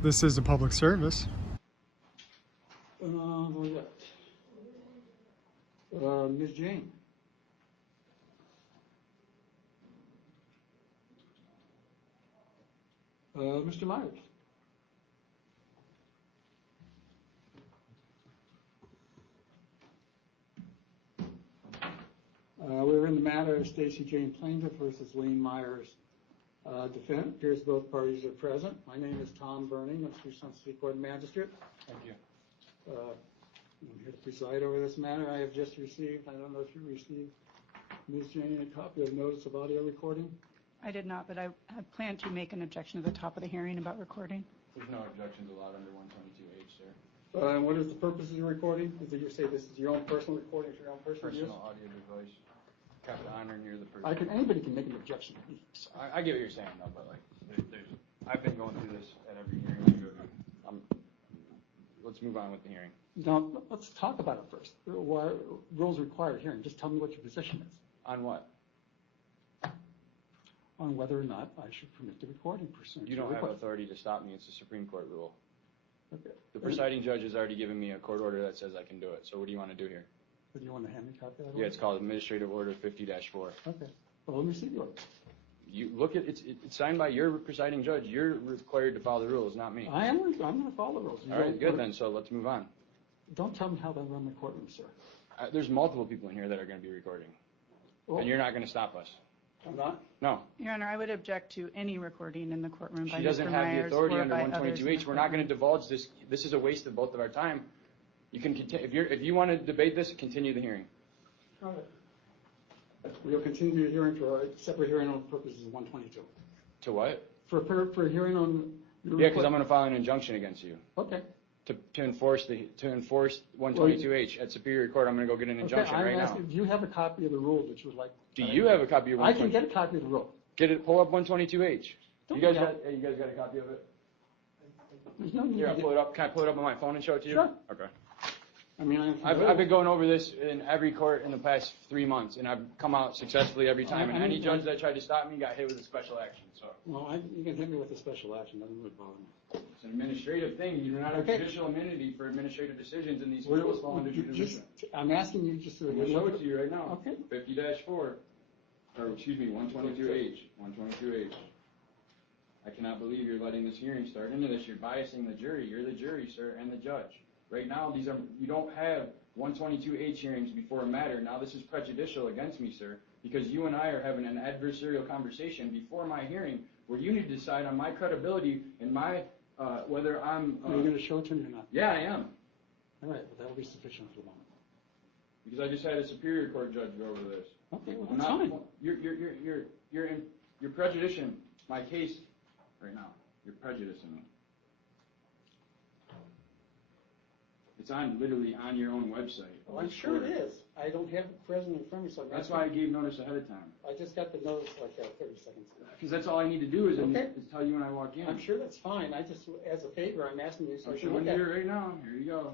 This is a public service. Ms. Jane. Mr. Myers. We're in the matter of Stacy Jane plaintiff versus Wayne Myers defendant. Here's both parties are present. My name is Tom Burning, I'm Tucson City Court Magistrate. Thank you. I'm here to preside over this matter. I have just received, I don't know if you received, Ms. Jane, a copy of notice of audio recording. I did not, but I had planned to make an objection at the top of the hearing about recording. There's no objections allowed under 122H, sir. And what is the purpose of the recording? Is it you say this is your own personal recording for your own personal use? Personal audio device. Kept on or near the person. Anybody can make an objection. I get what you're saying, though, but like, I've been going through this at every hearing. Let's move on with the hearing. Now, let's talk about it first. Why rules require hearing? Just tell me what your position is. On what? On whether or not I should permit the recording pursuant. You don't have authority to stop me. It's a Supreme Court rule. Okay. The presiding judge has already given me a court order that says I can do it. So what do you want to do here? Do you want to hand me a copy of that? Yeah, it's called Administrative Order 50-4. Okay. Well, let me see the order. You look at it's signed by your presiding judge. You're required to follow the rules, not me. I'm going to follow the rules. All right, good then. So let's move on. Don't tell me how to run the courtroom, sir. There's multiple people in here that are going to be recording, and you're not going to stop us. I'm not? No. Your Honor, I would object to any recording in the courtroom by Mr. Myers. She doesn't have the authority under or by others 122H. We're not going to divulge this. This is a waste of both of our time. You can continue if you want to debate this. Continue the hearing. All right. We'll continue the hearing for a separate hearing on purposes of 122. To what? For a hearing on. Yeah, because I'm going to file an injunction against you. Okay. To enforce 122H at Superior Court. I'm going to go get an injunction right now. Do you have a copy of the rule that you would like? Do you have a copy of 122H? I can get a copy of the rule. Pull up 122H. You guys got a copy of it? There's no need. Here, I'll pull it up. Can I pull it up on my phone and show it to you? Sure. Okay. I mean, I've been going over this in every court in the past 3 months, and I've come out successfully every time. And any judge that tried to stop me got hit with a special action. So. Well, you can hit me with a special action. Doesn't really bother me. It's an administrative thing. You do not have judicial immunity for administrative decisions, and these rules fall under judicial. I'm asking you just to. I'm going to show it to you right now. Okay. 50-4, or excuse me, 122H. 122H. I cannot believe you're letting this hearing start into this. You're biasing the jury. You're the jury, sir, and the judge. Right now, you don't have 122H hearings before a matter. Now this is prejudicial against me, sir, because you and I are having an adversarial conversation before my hearing where you need to decide on my credibility and my whether I'm. Are you going to show it to me or not? Yeah, I am. All right, well, that will be sufficient for the moment. Because I just had a Superior Court judge go over this. Okay, well, that's fine. You're prejudicing my case right now. You're prejudicing me. It's literally on your own website. Well, I'm sure it is. I don't have it present in front of me, so that's why I gave notice ahead of time. I just got the notice like 30 seconds ago. Because that's all I need to do is tell you when I walk in. I'm sure that's fine. I just, as a favor, I'm asking you so I'm showing you right now. Here you go.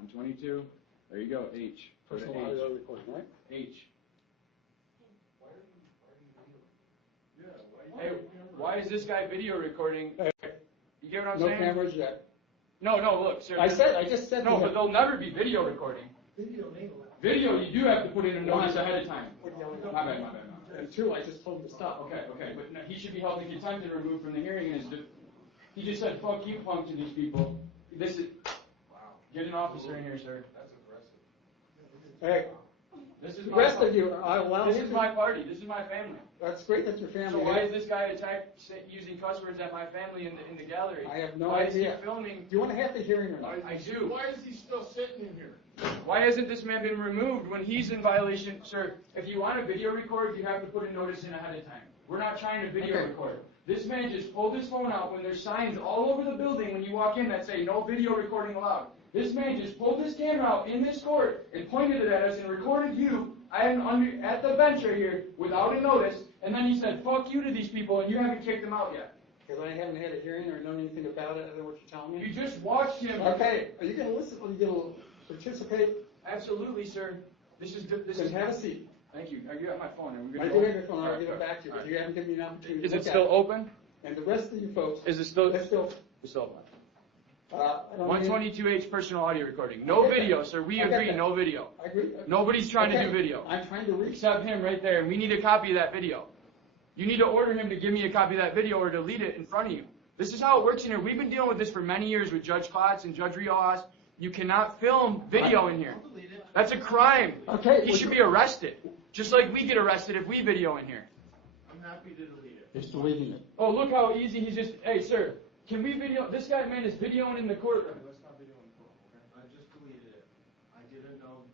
122. There you go. H. Personal audio recording, right? H. Hey, why is this guy video recording? You get what I'm saying? No cameras yet. No, look, sir. I just said. No, but there'll never be video recording. Video, you do have to put in a notice ahead of time. My bad. And two, I just told him to stop. Okay, but no, he should be held in contempt and removed from the hearing. He just said, "Fuck you, punk," to these people. This is. Wow. Get an officer in here, sir. That's aggressive. Hey. This is the my rest party. of you, I allow This is my party. This is my family. That's great that your family. So why is this guy using cuss words at my family in the gallery? I have no idea. Why is he filming? Do you want to have the hearing or not? I do. Why is he still sitting in here? Why hasn't this man been removed when he's in violation? Sir, if you want to video record, you have to put a notice in ahead of time. We're not trying to video record. This man just pulled his phone out when there's signs all over the building when you walk in that say no video recording allowed. This man just pulled his camera out in this court and pointed it at us and recorded you at the bench right here without a notice, and then he said, "Fuck you" to these people, and you haven't kicked them out yet. Because I haven't had a hearing or known anything about it other than what you're telling me? You just watched him. Okay, are you going to listen? Are you going to participate? Absolutely, sir. This is. Have a seat. Thank you. I got my phone. I do have your phone. I'll give it back to you. But you haven't given me an opportunity. Is it still open? And the rest of you folks. Is it still? It's still. It's still open. 122H personal audio recording. No video, sir. We agree, no video. I agree. Nobody's trying to do video. I'm trying to reach. Except him right there, and we need a copy of that video. You need to order him to give me a copy of that video or delete it in front of you. This is how it works in here. We've been dealing with this for many years with Judge Klotz and Judge Riojas. You cannot film video in here. That's a crime. Okay. He should be arrested. Just like we get arrested if we video in here. I'm happy to delete it. He's deleting it. Oh, look how easy he's just, hey, sir, can we video? This guy, man, is videoing in the courtroom. Let's not video in court, okay? I just deleted it. I didn't know.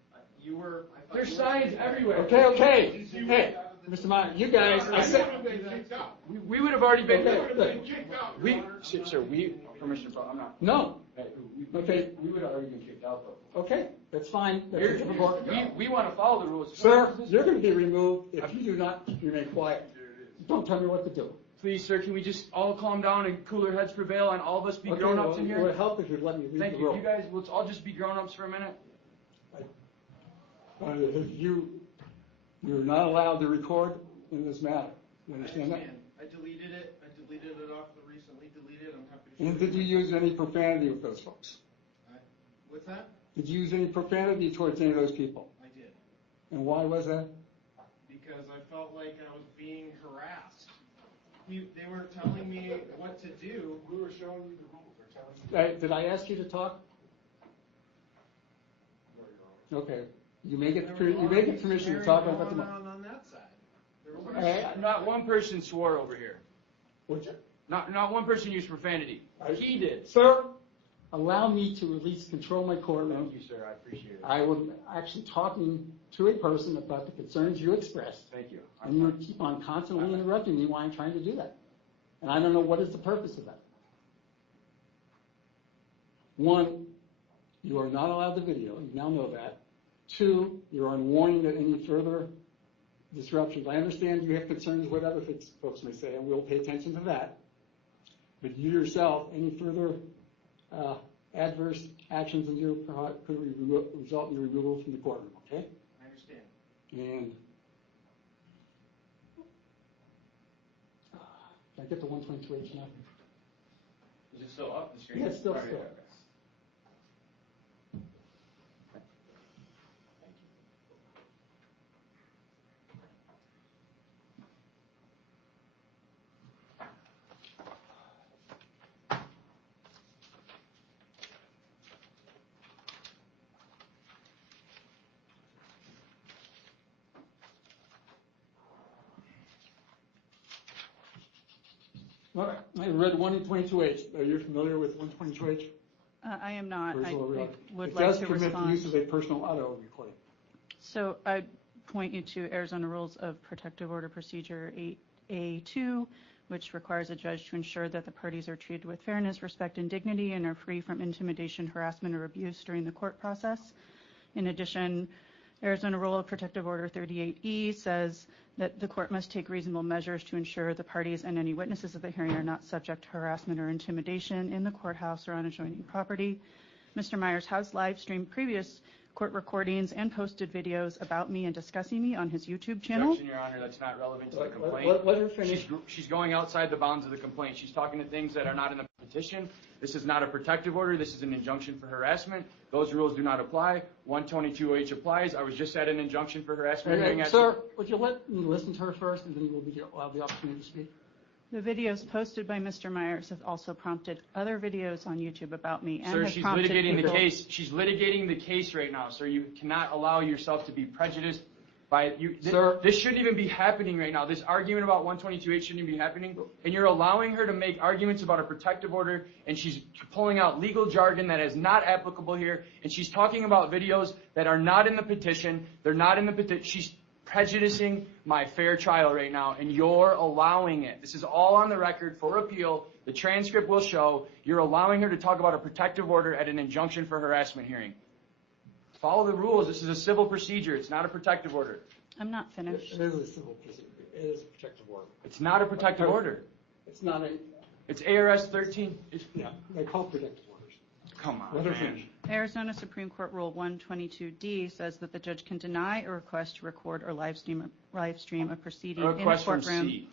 You were. There's signs everywhere. Okay. Hey, Mr. Meyer, you guys, I I said. would have been kicked out. We would have already been. Okay. I would have been kicked out. We, sir, we, Commissioner Paul, I'm not. No. Okay. We would have already been kicked out, though. Okay, that's fine. That's a different board. We want to follow the rules. Sir, you're going to be removed if you do not remain quiet. Don't tell me what to do. Please, sir, can we just all calm down and cooler heads prevail and all of us be grown-ups in It here? would help if you'd let me read Thank the you. room. You guys, let's all just be grown-ups for a minute. You're not allowed to record in this matter. You understand that? I deleted it. I deleted it off the recently deleted. I'm happy to show And did you use any profanity with those folks? What's that? Did you use any profanity towards any of those people? I did. And why was that? Because I felt like I was being harassed. They were telling me what to do. We were showing you the rules. They're telling you. Did I ask you to talk? Okay. You may get permission to talk about the. On that side. Not one person swore over here. Would you? Not one person used profanity. He did. Sir, allow me to release control of my courtroom. Thank you, sir. I appreciate it. I was actually talking to a person about the concerns you expressed. Thank you. And you keep on constantly interrupting me while I'm trying to do that. And I don't know what is the purpose of that. One, you are not allowed to video. You now know that. Two, you're on warning that any further disruptions. I understand you have concerns with other folks may say, and we'll pay attention to that. But you yourself, any further adverse actions in your could result in your removal from the courtroom, okay? I understand. And can I get the 122H now? Is it still up the screen? Yeah, it's still. Okay. All right, I read 122H. Are you familiar with 122H? I am not. I Personal audio. would It like does to permit the respond. use of a personal audio recording. So I point you to Arizona Rules of Protective Order Procedure 8A2, which requires a judge to ensure that the parties are treated with fairness, respect, and dignity and are free from intimidation, harassment, or abuse during the court process. In addition, Arizona Rule of Protective Order 38E says that the court must take reasonable measures to ensure the parties and any witnesses of the hearing are not subject to harassment or intimidation in the courthouse or on adjoining property. Mr. Myers has live streamed previous court recordings and posted videos about me and discussing me on his YouTube channel. Objection, Your Honor, that's not relevant to the complaint. Let her finish. She's going outside the bounds of the complaint. She's talking to things that are not in the petition. This is not a protective order. This is an injunction for harassment. Those rules do not apply. 122H applies. I was just at an injunction for harassment hearing. Sir, would you let me listen to her first, and then you will have the opportunity to speak? The videos posted by Mr. Myers have also prompted other videos on YouTube about me and Sir, have she's prompted litigating the people- case. She's litigating the case right now, sir. You cannot allow yourself to be prejudiced by you. Sir. This shouldn't even be happening right now. This argument about 122H shouldn't even be happening. And you're allowing her to make arguments about a protective order, and she's pulling out legal jargon that is not applicable here. And she's talking about videos that are not in the petition. They're not in the petition. She's prejudicing my fair trial right now, and you're allowing it. This is all on the record for appeal. The transcript will show you're allowing her to talk about a protective order at an injunction for harassment hearing. Follow the rules. This is a civil procedure. It's not a protective order. I'm not finished. It is a civil procedure. It is a protective order. It's not a protective order. It's not a. It's ARS 13. Yeah, they call protective orders. Come on, Let her man. finish. Arizona Supreme Court Rule 122D says that the judge can deny a request to record or live stream a proceeding in a Request from courtroom C.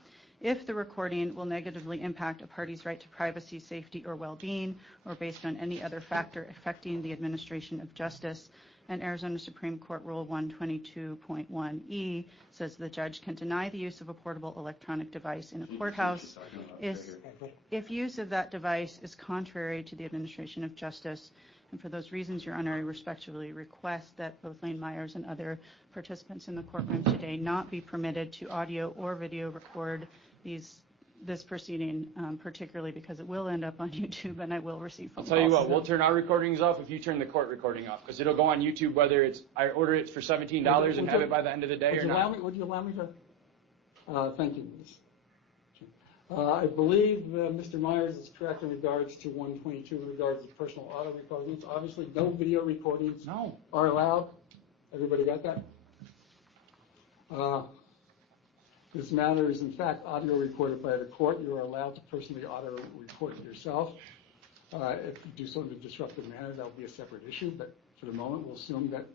if the recording will negatively impact a party's right to privacy, safety, or well-being, or based on any other factor affecting the administration of justice. And Arizona Supreme Court Rule 122.1E says the judge can deny the use of a portable electronic device in a courthouse if use of that device is contrary to the administration of justice. And for those reasons, Your Honor, I respectfully request that both Lane Myers and other participants in the courtroom today not be permitted to audio or video record this proceeding, particularly because it will end up on YouTube and I will receive phone calls. I'll tell you what, we'll turn our recordings off if you turn the court recording off, because it'll go on YouTube whether it's I order it for $17 and have it by the end of the day or not. Would you allow me to? Thank you. I believe Mr. Myers is correct in regards to 122 in regards to personal audio recordings. Obviously, no video recordings are allowed. Everybody got that? This matter is, in fact, audio recorded by the court. You are allowed to personally audio record it yourself. If you do so in a disruptive manner, that will be a separate issue. But for the moment, we'll assume that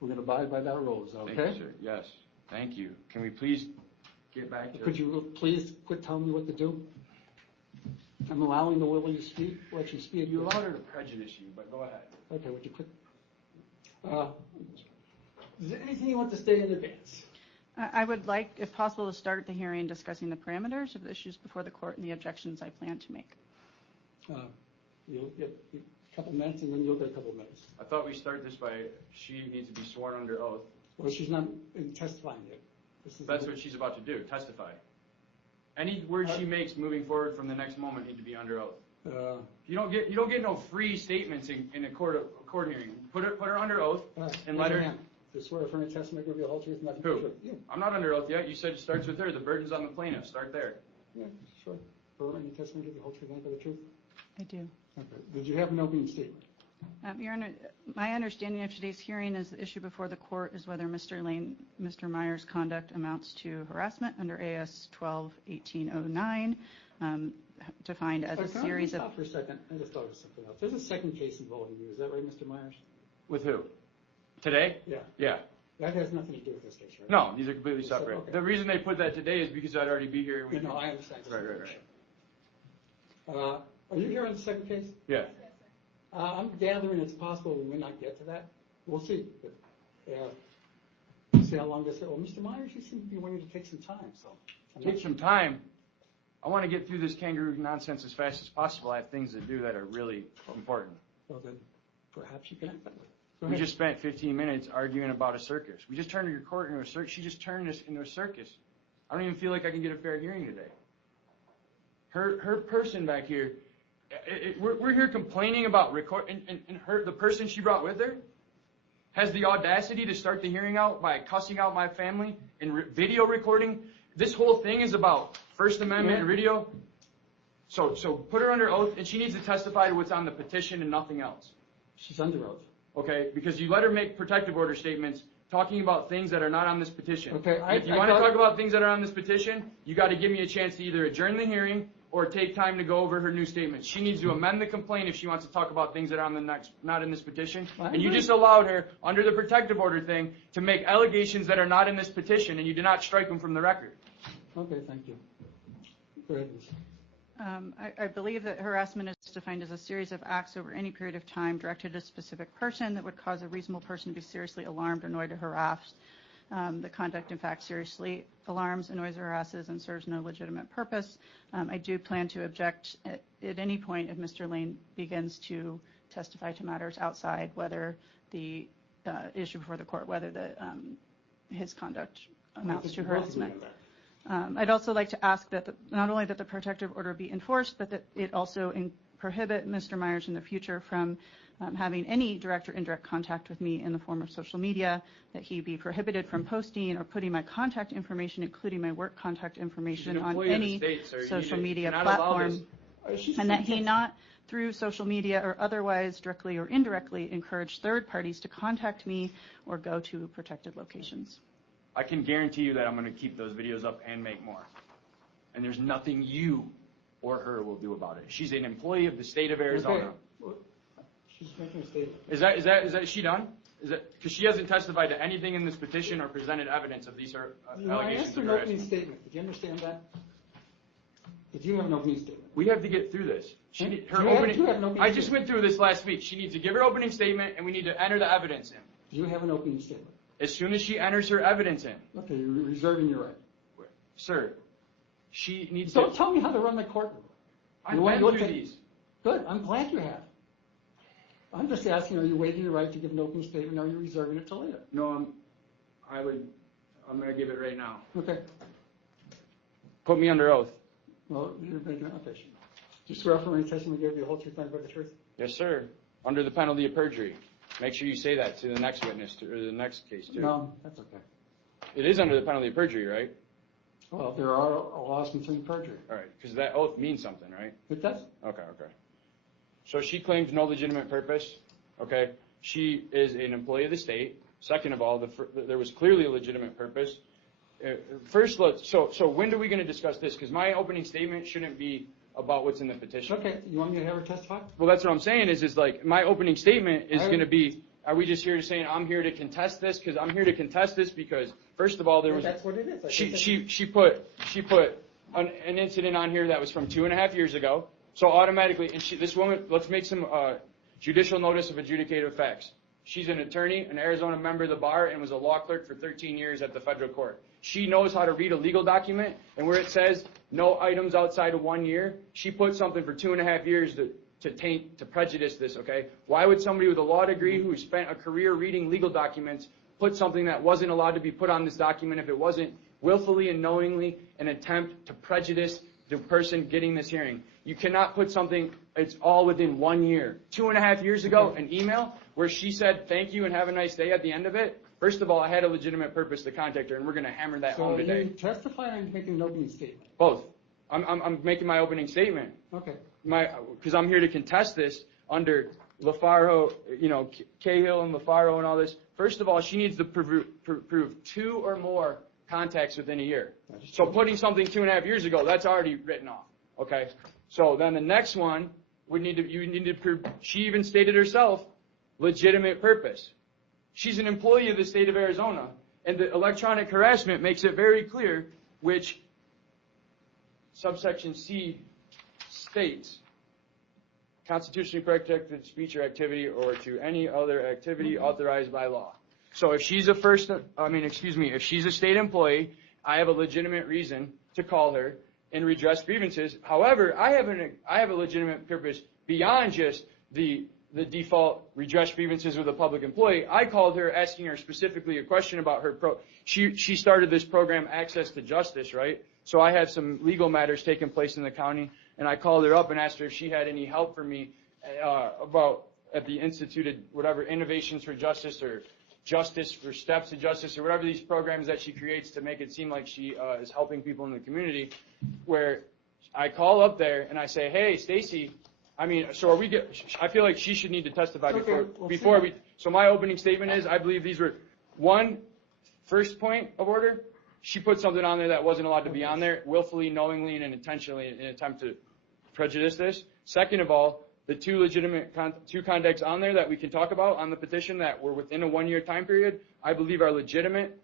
we're going to abide by that rule. Is that okay? Thank you, sir. Yes. Thank you. Can we please get back to Could you please quit telling me what to do? I'm allowing the will you speak, let you speak. You allowed her to prejudice you, but go ahead. Okay, would you quit? Is there anything you want to state in advance? I would like, if possible, to start the hearing discussing the parameters of the issues before the court and the objections I plan to make. You'll get a couple minutes, and then you'll get a couple minutes. I thought we start this by she needs to be sworn under oath. Well, she's not testifying yet. That's what she's about to do, testify. Any words she makes moving forward from the next moment need to be under oath. You don't get no free statements in a court hearing. Put her under oath and let her. To swear affirm a testimony will be the whole truth, nothing but Who? the truth. You. I'm not under oath yet. You said it starts with her. The burden's on the plaintiff. Start there. Yeah, sure. Affirm any testimony give the whole truth, nothing but the truth. I do. Okay. Did you have an opening statement? Your Honor, my understanding of today's hearing is the issue before the court is whether Mr. Myers' conduct amounts to harassment under AS 12-1809, defined as a series of. Stop for a second. I just thought of something else. There's a second case involving you. Is that right, Mr. Myers? With who? Today? Yeah. Yeah. That has nothing to do with this case, right? No, these are completely separate. Okay. The reason they put that today is because I'd already be here. No, I understand. Right. Are you here on the second case? Yeah. I'm gathering it's possible we may not get to that. We'll see. But, see how long this. Well, Mr. Myers, you seem to be wanting to take some time. So take some time. I want to get through this kangaroo nonsense as fast as possible. I have things to do that are really important. Well, then perhaps you can act that way. We just spent 15 minutes arguing about a circus. We just turned your court into a circus. She just turned this into a circus. I don't even feel like I can get a fair hearing today. Her person back here, we're here complaining about the person she brought with her has the audacity to start the hearing out by cussing out my family and video recording. This whole thing is about First Amendment and video. So put her under oath, and she needs to testify to what's on the petition and nothing else. She's under oath. Okay, because you let her make protective order statements talking about things that are not on this petition. Okay, if you want to talk about things that are on this petition, you got to give me a chance to either adjourn the hearing or take time to go over her new statements. She needs to amend the complaint if she wants to talk about things that are not in this petition. And you just allowed her, under the protective order thing, to make allegations that are not in this petition, and you did not strike them from the record. Okay, thank you. Go ahead, Ms. I believe that harassment is defined as a series of acts over any period of time directed at a specific person that would cause a reasonable person to be seriously alarmed, annoyed, or harassed. The conduct, in fact, seriously alarms, annoys, or harasses, and serves no legitimate purpose. I do plan to object at any point if Mr. Lane begins to testify to matters outside whether the issue before the court, whether his conduct amounts to harassment. I'd also like to ask that not only that the protective order be enforced, but that it also prohibit Mr. Myers in the future from having any direct or indirect contact with me in the form of social media, that he be prohibited from posting or putting my contact information, including my work contact information, on any social media platform, and that he not, through social media or otherwise, directly or indirectly, encourage third parties to contact me or go to protected locations. I can guarantee you that I'm going to keep those videos up and make more. And there's nothing you or her will do about it. She's an employee of the state of Arizona. Okay. She's making a statement. Is she done? Because she hasn't testified to anything in this petition or presented evidence of these allegations. I asked her an opening statement. Did you understand that? But you have an opening statement. We have to get through this. You have an opening I just statement. went through this last week. She needs to give her opening statement, and we need to enter the evidence in. Do you have an opening statement? As soon as she enters her evidence in. Okay, you're reserving your right. Sir, she needs Don't to... tell me how to run the courtroom. I've been through take- these. Good, I'm glad you have. I'm just asking, are you waiving your right to give an opening statement, or are you reserving it till later? No, I'm going to give it right now. Okay, Put me under oath. well, you're making, okay. Do you swear from any testimony you give the whole truth, nothing but the truth? Yes, sir. Under the penalty of perjury. Make sure you say that to the next witness, or the next case, too. No, that's okay. It is under the penalty of perjury, right? Well, there are laws concerning perjury. All right, because that oath means something, right? It does. Okay. So she claims no legitimate purpose, okay? She is an employee of the state. Second of all, there was clearly a legitimate purpose. First, so when are we going to discuss this? Because my opening statement shouldn't be about what's in the petition. Okay, you want me to have her testify? Well, that's what I'm saying is like my opening statement is going to be, are we just here saying I'm here to contest this? Because I'm here to contest this because, first of all, there was... That's what it is. Like She put an incident on here that was from 2.5 years ago. So automatically, and this woman, let's make some judicial notice of adjudicative facts. She's an attorney, an Arizona member of the bar, and was a law clerk for 13 years at the federal court. She knows how to read a legal document, and where it says no items outside of 1 year, she put something for 2.5 years to prejudice this, okay? Why would somebody with a law degree who spent a career reading legal documents put something that wasn't allowed to be put on this document if it wasn't willfully and knowingly an attempt to prejudice the person getting this hearing? You cannot put something, it's all within 1 year. 2.5 years ago, an email where she said thank you and have a nice day at the end of it. First of all, I had a legitimate purpose to contact her, and we're going to hammer that home today. So you testify or are you making an opening statement? Both. I'm making my opening statement. Okay. Because I'm here to contest this under LaFaro, Cahill and LaFaro and all this. First of all, she needs to prove 2 or more contacts within a year. So putting something 2.5 years ago, that's already written off. Okay. So then the next one you need to prove. She even stated herself, legitimate purpose. She's an employee of the state of Arizona, and the electronic harassment makes it very clear, which subsection C states, constitutionally protected speech or activity or to any other activity authorized by law. So if she's if she's a state employee, I have a legitimate reason to call her and redress grievances. However, I have a legitimate purpose beyond just the default redress grievances with a public employee. I called her asking her specifically a question about her she started this program, Access to Justice, right? So I had some legal matters taking place in the county, and I called her up and asked her if she had any help for me at the instituted whatever Innovations for Justice or Justice for Steps to Justice or whatever these programs that she creates to make it seem like she is helping people in the community, where I call up there and I say, hey, Stacy, I feel like she should need to testify before we. So my opening statement is, I believe these were first point of order. She put something on there that wasn't allowed to be on there, willfully, knowingly, and intentionally in an attempt to prejudice this. Second of all, the two legitimate contacts on there that we can talk about on the petition that were within a 1 year time period, I believe are legitimate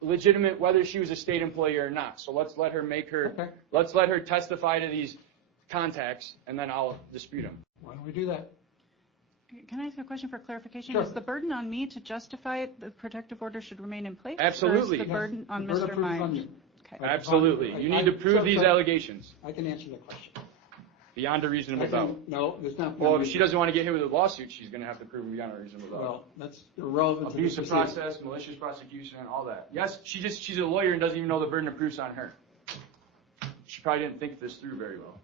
whether she was a state employee or not. So let's let her testify to these contacts, and then I'll dispute them. Why don't we do that? Can I ask a question for clarification? Sure. Is the burden on me to justify it, the protective order should remain in place? Absolutely. Or is the burden on The burden Mr. of proof is on Myers? you. Okay. Absolutely. You need to prove these allegations I can answer the question. beyond a reasonable doubt. No, there's not. Well, if she doesn't want to get hit with a lawsuit, she's going to have to prove beyond a reasonable doubt. Well, that's irrelevant to Abuse of the proceeding. process, malicious prosecution, all that. Yes, she's a lawyer and doesn't even know the burden of proof's on her. She probably didn't think this through very well.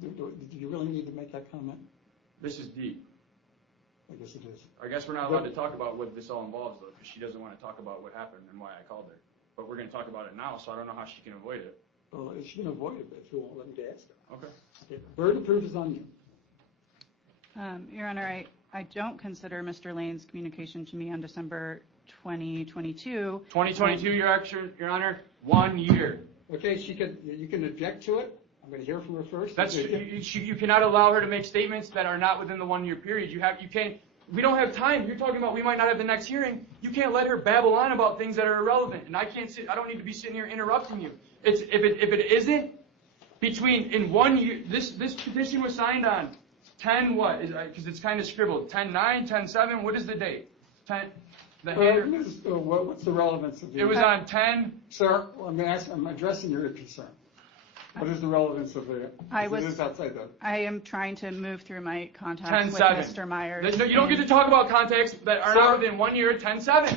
Do you really need to make that comment? This is deep. I guess it is. I guess we're not allowed to talk about what this all involves, though, because she doesn't want to talk about what happened and why I called her. But we're going to talk about it now, so I don't know how she can avoid it. Well, she can avoid it, but if you won't let me to ask her. Okay. Burden of proof is on you. Your Honor, I don't consider Mr. Lane's communication to me on December 2022. 2022, Your Honor, 1 year. Okay, you can object to it. I'm going to hear from her first. That's you cannot allow her to make statements that are not within the 1 year period. We don't have time. You're talking about we might not have the next hearing. You can't let her babble on about things that are irrelevant. And I don't need to be sitting here interrupting you. If it isn't in 1 year, this petition was signed on 10 what? Because it's kind of scribbled. 10/9, 10/7. What is the date? 10. What's the relevance of It was on 10. Sir, I'm addressing your concern. What is the relevance of it? It is outside that. I am trying to move through my contacts with 10/7. Mr. Myers. No, you don't get to talk about contacts that are not within 1 year. 10/7.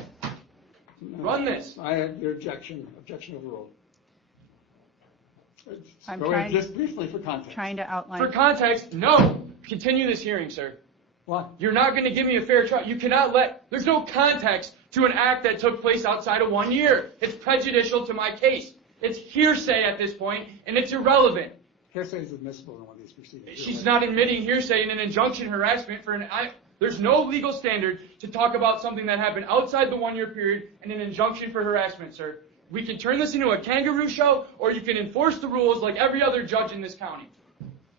Run this. I have your objection. Objection overruled. I'm Go ahead, just briefly for context. trying to outline. For context, no. Continue this hearing, sir. Why? You're not going to give me a fair trial. You cannot there's no context to an act that took place outside of 1 year. It's prejudicial to my case. It's hearsay at this point, and it's irrelevant. Hearsay is admissible in one of these proceedings. She's not admitting hearsay in an injunction harassment there's no legal standard to talk about something that happened outside the 1 year period in an injunction for harassment, sir. We can turn this into a kangaroo show, or you can enforce the rules like every other judge in this county.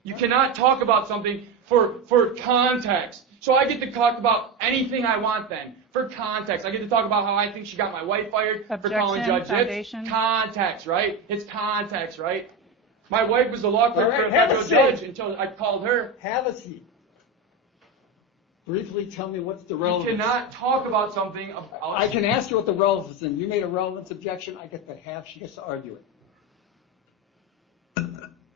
You cannot talk about something for context. So I get to talk about anything I want then. For context. I get to talk about how I think she got my wife fired for calling Judge Zips. Context, right? It's context, right? My wife was the law clerk for a federal judge until I called her. Have a seat. Briefly tell me what's the relevance. You cannot talk about something about... I can ask you what the relevance is. You made a relevance objection. I get to have. She gets to argue it.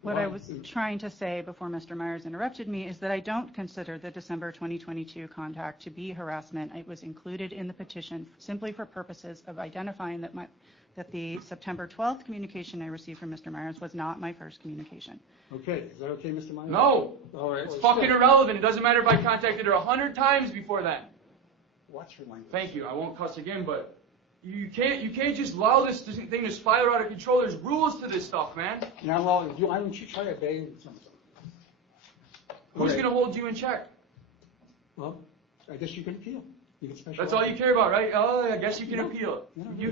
What I was trying to say before Mr. Myers interrupted me is that I don't consider the December 2022 contact to be harassment. It was included in the petition simply for purposes of identifying that the September 12th communication I received from Mr. Myers was not my first communication. Okay. Is that okay, Mr. Myers? No. All right. It's fucking irrelevant. It doesn't matter if I contacted her 100 times before that. Watch your language. Thank you. I won't cuss again, but you can't just allow this thing to spiral out of control. There's rules to this stuff, man. Yeah, well, why don't you try to obey something? Who's going to hold you in check? Well, I guess you can appeal. You can specialize. That's all you care about, right? Oh, I guess you can appeal.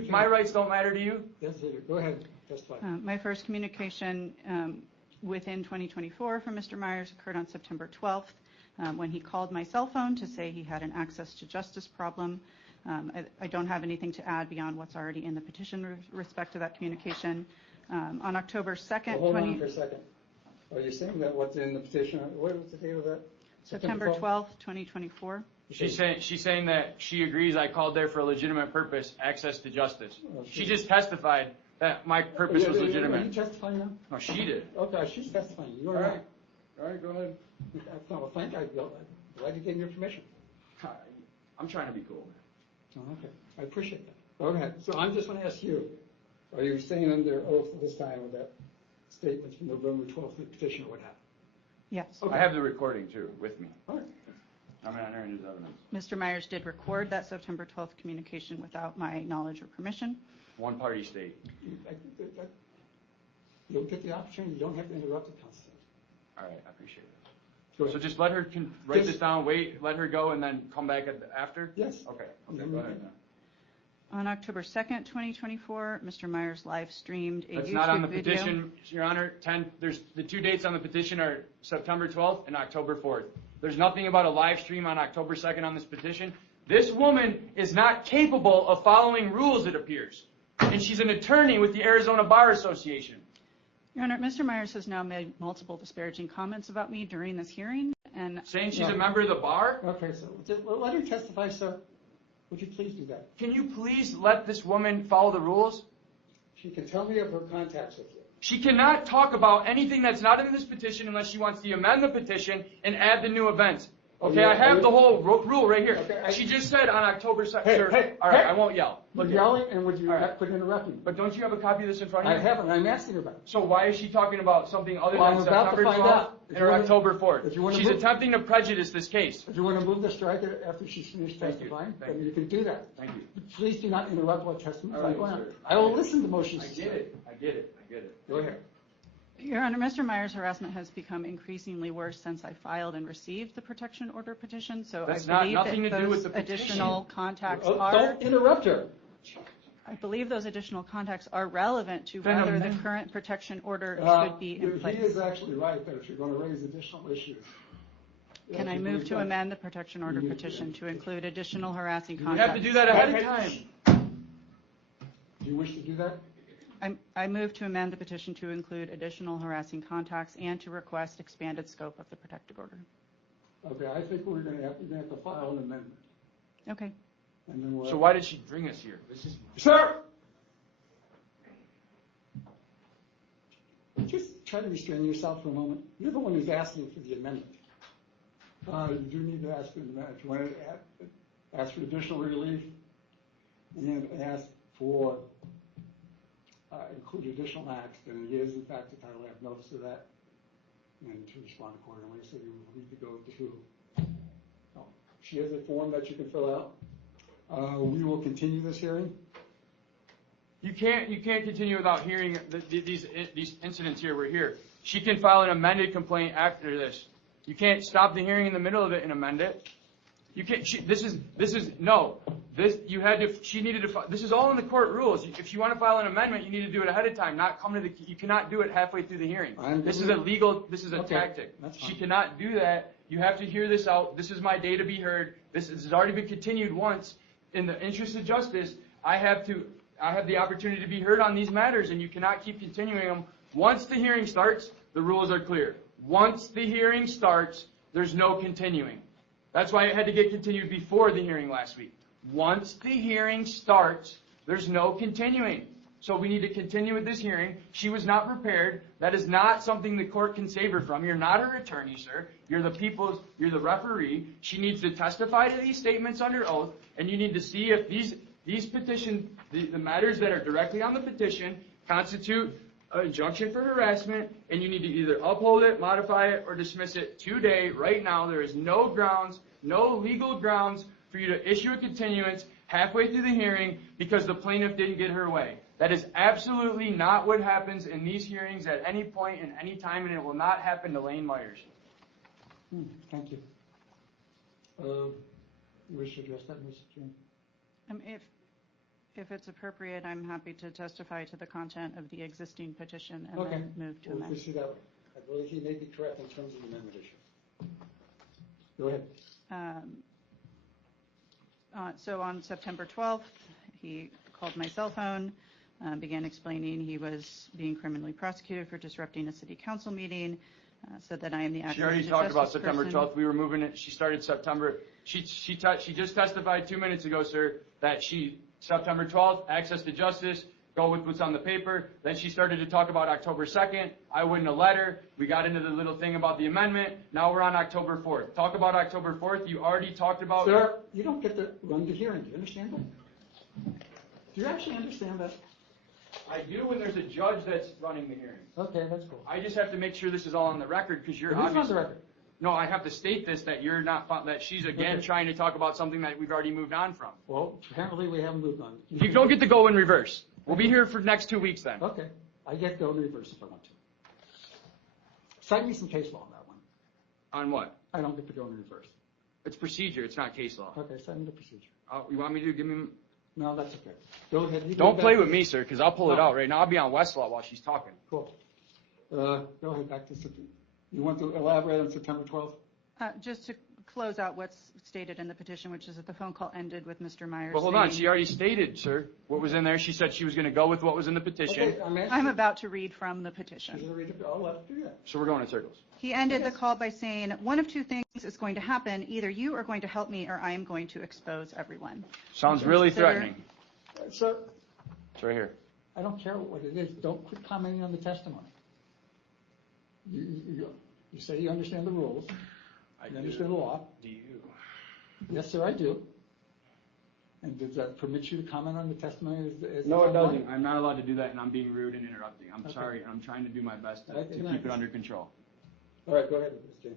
My rights don't matter to you? Yes, they do. Go ahead. Testify. My first communication within 2024 from Mr. Myers occurred on September 12th when he called my cell phone to say he had an access to justice problem. I don't have anything to add beyond what's already in the petition with respect to that communication. On October 2nd... Well, hold on for a second. Are you saying that what's in the petition, what was the date of that? September 12th, 2024. She's saying that she agrees I called there for a legitimate purpose, access to justice. She just testified that my purpose was legitimate. Are you testifying now? No, she did. Okay, she's testifying. You are All not. right. All right, go ahead. Well, thank you. I'm glad you gave me your permission. I'm trying to be cool. Oh, okay. I appreciate that. Go ahead. So I'm just going to ask you, are you saying under oath this time with that statement from November 12th, the petition or what happened? Yes. Okay. I have the recording, too, with me. All right. I'm not entering his evidence. Mr. Myers did record that September 12th communication without my knowledge or permission. One party state. You'll get the opportunity. You don't have to interrupt the constitution. All right, I appreciate it. Go ahead. So just let her write this down, wait, let her go, and then come back after? Yes. Okay, go ahead. On October 2nd, 2024, Mr. Myers live streamed a YouTube video. That's not on the petition, Your Honor. There's the two dates on the petition are September 12th and October 4th. There's nothing about a live stream on October 2nd on this petition. This woman is not capable of following rules, it appears. And she's an attorney with the Arizona Bar Association. Your Honor, Mr. Myers has now made multiple disparaging comments about me during this hearing. And saying she's a member of the bar? Okay, so let her testify, sir. Would you please do that? Can you please let this woman follow the rules? She can tell me of her contacts with you. She cannot talk about anything that's not in this petition unless she wants to amend the petition and add the new events. Okay, I have the whole rule right here. Okay, she just said on October 2nd. All right, I won't yell. You're yelling, and would you quit interrupting? But don't you have a copy of this in front of you? I haven't. I'm asking her about it. So why is she talking about something other than September 12th or October 4th? She's attempting to prejudice this case. If you want to move the strike after she's finished testifying, then you can do that. Thank you. Please do not interrupt while testifying. Right, I will listen to motions. I get it. Go ahead. Your Honor, Mr. Myers' harassment has become increasingly worse since I filed and received the protection order petition. So that's I believe nothing that to do with those the petition. additional contacts are. Don't interrupt her. I believe those additional contacts are relevant to whether the current protection order should be in place. He is actually right that if you're going to raise additional issues. Can I move to amend the protection order petition to include additional harassing contacts? You have to do that ahead of time. Do you wish to do that? I move to amend the petition to include additional harassing contacts and to request expanded scope of the protective order. Okay, I think we're going to have to file an amendment. Okay. And then we'll So why did she bring us here? This is. Sir! Just try to restrain yourself for a moment. You're the one who's asking for the amendment. You do need to ask for the amendment. If you want to ask for additional relief and ask for include additional acts, then it is in fact the title. I have notice of that, and to respond accordingly. So you need to go to. She has a form that you can fill out. We will continue this hearing. You can't continue without hearing these incidents here. We're here. She can file an amended complaint after this. You can't stop the hearing in the middle of it and amend it. You can't. She needed to. This is all in the court rules. If you want to file an amendment, you need to do it ahead of time. Not come to the. You cannot do it halfway through the hearing. This is illegal. This is a tactic. She cannot do that. You have to hear this out. This is my day to be heard. This has already been continued once. In the interest of justice, I have the opportunity to be heard on these matters, and you cannot keep continuing them. Once the hearing starts, the rules are clear. Once the hearing starts, there's no continuing. That's why it had to get continued before the hearing last week. Once the hearing starts, there's no continuing. So we need to continue with this hearing. She was not prepared. That is not something the court can save her from. You're not her attorney, sir. You're the referee. She needs to testify to these statements under oath, and you need to see if these petitions, the matters that are directly on the petition, constitute an injunction for harassment, and you need to either uphold it, modify it, or dismiss it today, right now. There is no grounds, no legal grounds for you to issue a continuance halfway through the hearing because the plaintiff didn't get her way. That is absolutely not what happens in these hearings at any point in any time, and it will not happen to Lane Myers. Thank you. You wish to address that, Ms. Jane? If it's appropriate, I'm happy to testify to the content of the existing petition and then move to amend. We'll proceed that way. I believe he may be correct in terms of the amendment issue. Go ahead. So on September 12th, he called my cell phone, began explaining he was being criminally prosecuted for disrupting a city council meeting, said that I am the acting She already justice talked about September person. 12th. We were moving it. She started September. She just testified 2 minutes ago, sir, that September 12th, access to justice, go with what's on the paper. Then she started to talk about October 2nd. I wouldn't have let her. We got into the little thing about the amendment. Now we're on October 4th. Talk about October 4th. You already talked about. Sir, you don't get to run the hearing. Do you understand that? Do you actually understand that? I do when there's a judge that's running the hearing. Okay, that's cool. I just have to make sure this is all on the record because you're It is on the record. No, I have to state this, that you're not, that she's again trying to talk about something that we've already moved on from. Well, apparently we haven't moved on. You don't get to go in reverse. We'll be here for the next 2 weeks then. Okay. I get to go in reverse if I want to. Cite me some case law on that one. On what? I don't get to go in reverse. It's procedure. It's not case law. Okay, cite me the procedure. You want me to give me? No, that's okay. Go ahead. Don't play with me, sir, because I'll pull it out right now. I'll be on Westlaw while she's talking. Cool. Go ahead, back to September. You want to elaborate on September 12th? Just to close out what's stated in the petition, which is that the phone call ended with Mr. Myers. Well, hold on. She already stated, sir, what was in there. She said she was going to go with what was in the petition. Okay, I'm about to read from the petition. I'll let her do that. So we're going in circles. He ended the call by saying, one of two things is going to happen. Either you are going to help me or I am going to expose everyone. Sounds really threatening. Sir, It's right here. I don't care what it is. Don't quit commenting on the testimony. You say you understand the rules. You understand the law. Do you? Yes, sir, I do. And does that permit you to comment on the testimony? No, it doesn't. I'm not allowed to do that, and I'm being rude and interrupting. I'm sorry. I'm trying to do my best to keep it under control. All right, go ahead, Ms. Jane.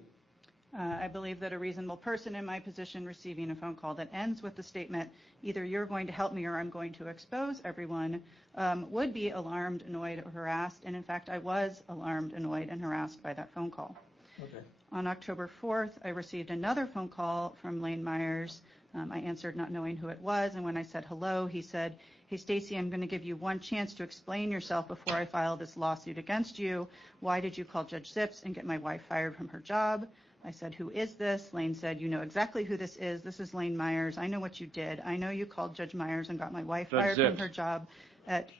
I believe that a reasonable person in my position receiving a phone call that ends with the statement, either you're going to help me or I'm going to expose everyone, would be alarmed, annoyed, or harassed. And in fact, I was alarmed, annoyed, and harassed by that phone call. Okay. On October 4th, I received another phone call from Lane Myers. I answered not knowing who it was, and when I said hello, he said, hey, Stacy, I'm going to give you one chance to explain yourself before I file this lawsuit against you. Why did you call Judge Zips and get my wife fired from her job? I said, who is this? Lane said, you know exactly who this is. This is Lane Myers. I know what you did. I know you called Judge Myers and got my wife fired from her job at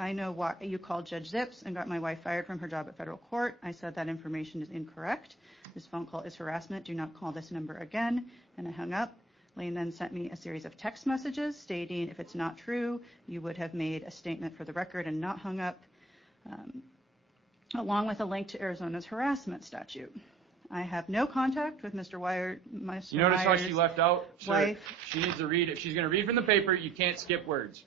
I know why you called Judge Zips and got my wife fired from her job at federal court. I said that information is incorrect. This phone call is harassment. Do not call this number again. And I hung up. Lane then sent me a series of text messages stating if it's not true, you would have made a statement for the record and not hung up, along with a link to Arizona's harassment statute. I have no contact with Mr. Myers. You notice how she left out? Wife. She needs to read. If she's going to read from the paper, you can't skip words.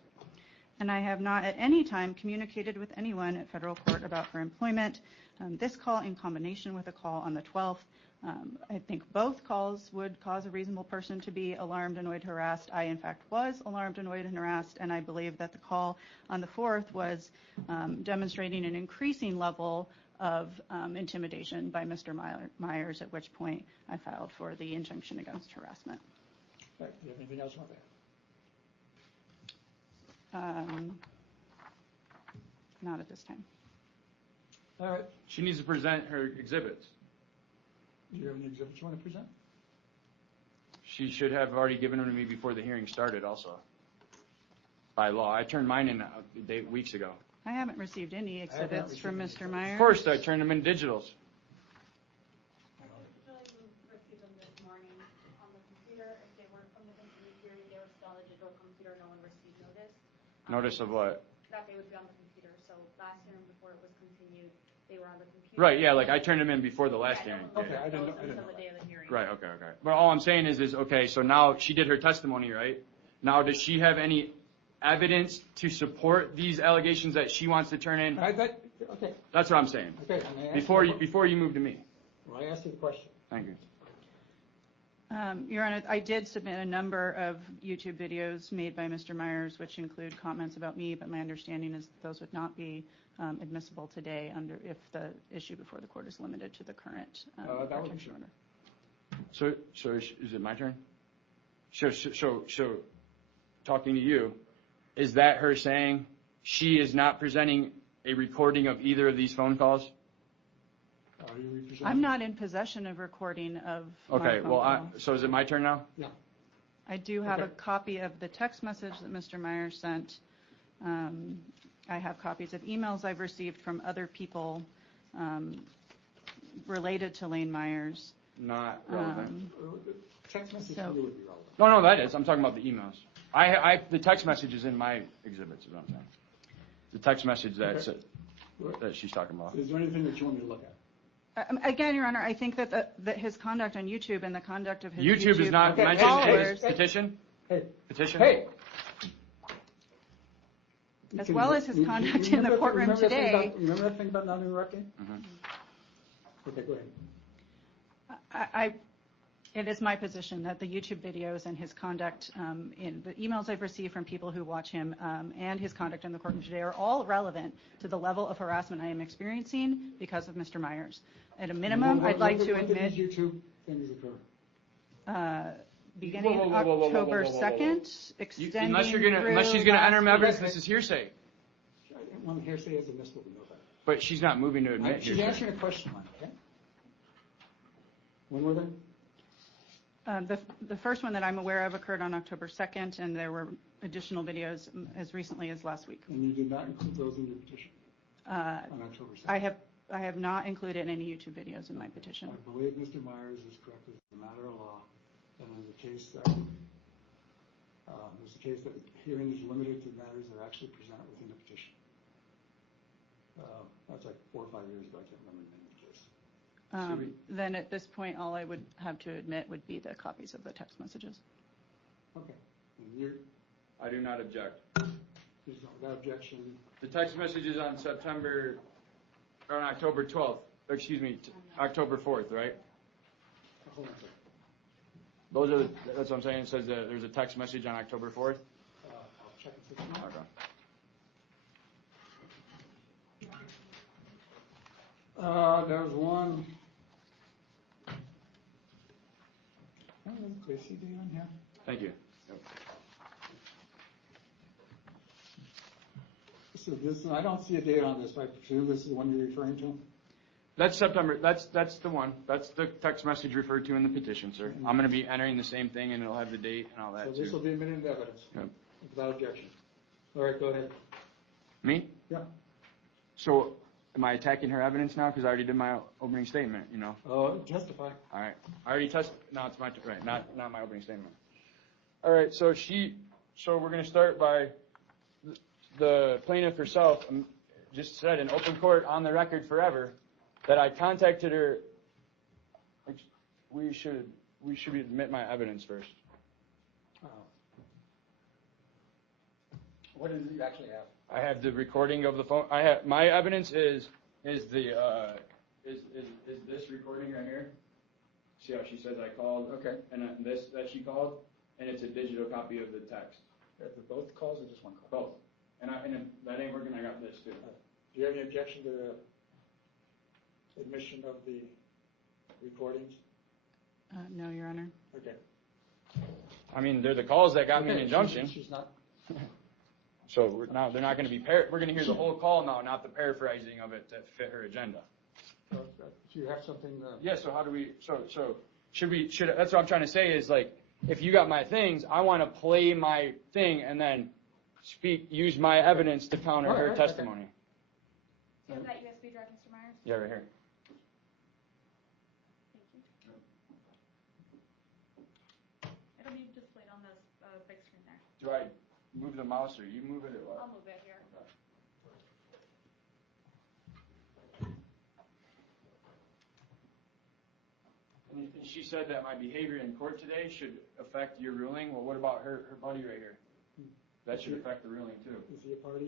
And I have not at any time communicated with anyone at federal court about her employment. This call in combination with a call on the 12th, I think both calls would cause a reasonable person to be alarmed, annoyed, harassed. I, in fact, was alarmed, annoyed, and harassed, and I believe that the call on the 4th was demonstrating an increasing level of intimidation by Mr. Myers, at which point I filed for the injunction against harassment. Right. Do you have anything else on that? Not at this time. All right. She needs to present her exhibits. Do you have any exhibits you want to present? She should have already given them to me before the hearing started also. By law. I turned mine in weeks ago. I haven't received any exhibits from Mr. Myers. Of course, I turned them in digitals. I usually receive them this morning on the computer. If they weren't from the computer hearing, they were still on the digital computer. No one received notice. Notice of what? That they would be on the computer. So last hearing before it was continued, they were on the computer. Right, yeah, like I turned them in before the last hearing. Okay, I didn't know. Until the day of the hearing. Right, okay. But all I'm saying is okay, so now she did her testimony, right? Now, does she have any evidence to support these allegations that she wants to turn in? Okay. That's what I'm saying. Okay. Before you move to me. Well, I asked you the question. Thank you. Your Honor, I did submit a number of YouTube videos made by Mr. Myers, which include comments about me, but my understanding is those would not be admissible today if the issue before the court is limited to the current protection order. So is it my turn? So talking to you, is that her saying she is not presenting a recording of either of these phone calls? I'm not in possession of recording of Okay, my phone well, call. so is it my turn now? Yeah. I do have a copy of the text message that Mr. Myers sent. I have copies of emails I've received from other people related to Lane Myers. Not relevant. Text message would be relevant. No, that is. I'm talking about the emails. The text message is in my exhibits, is what I'm saying. The text message that she's talking about. Is there anything that you want me to look at? Again, Your Honor, I think that his conduct on YouTube and the conduct of his YouTube is not mentioned. followers, Petition? Hey. Petition? Hey. as well as his conduct in the courtroom today. Remember that thing about not interrupting? Mm-hmm. Okay, go ahead. It is my position that the YouTube videos and his conduct in the emails I've received from people who watch him and his conduct in the courtroom today are all relevant to the level of harassment I am experiencing because of Mr. Myers. At a minimum, I'd like to admit. When did these YouTube things occur? Beginning October 2nd, extending Unless she's going to enter evidence, this is hearsay. When hearsay is admissible, we know that. But she's not moving to admit She's hearsay. answering a question on it, okay? When were they? The first one that I'm aware of occurred on October 2nd, and there were additional videos as recently as last week. And you did not include those in your petition on October 2nd? I have not included any YouTube videos in my petition. I believe Mr. Myers is correct as a matter of law, and in the case that there's a case that hearing is limited to matters that are actually presented within the petition. That's like 4 or 5 years ago. I can't remember the name of the case. Then at this point, all I would have to admit would be the copies of the text messages. Okay. And I do not object. without objection. The text message is on October 12th. Excuse me, October 4th, right? Hold on a second. That's what I'm saying. It says that there's a text message on October 4th. I'll check and see. Okay. There was one. Can I see date on here? Thank you. So this, I don't see a date on this, but I presume this is the one you're referring to? That's September. That's the one. That's the text message referred to in the petition, sir. I'm going to be entering the same thing, and it'll have the date and all that So this will too. be admitted into evidence. Yep. Without objection. All right, go ahead. Me? Yeah. So, am I attacking her evidence now? Because I already did my opening statement, you know? Oh, testify. All right. I already now it's my, right, not my opening statement. All right, so we're going to start by the plaintiff herself just said in open court on the record forever that I contacted her. We should admit my evidence first. What does he actually have? I have the recording of the phone. I have my evidence is this recording right here. See how she says I called? Okay. And this that she called, and it's a digital copy of the text. For both calls or just one call? Both. And that ain't working. I got this too. Do you have any objection to the admission of the recordings? No, Your Honor. Okay. I mean, they're the calls that got me an Okay, injunction. She's not. So now they're not going to be we're going to hear the whole call now, not the paraphrasing of it that fit her agenda. Do you have something? Yeah. So how do we? So should that's what I'm trying to say is like if you got my things, I want to play my thing and then use my evidence to counter her testimony. Do you have that USB drive, Mr. Myers? Yeah, right here. Thank you. It'll be displayed on the big screen there. Do I move the mouse or you move it or what? I'll move it here. And she said that my behavior in court today should affect your ruling. Well, what about her buddy right here? That should affect the ruling too. Is he a party?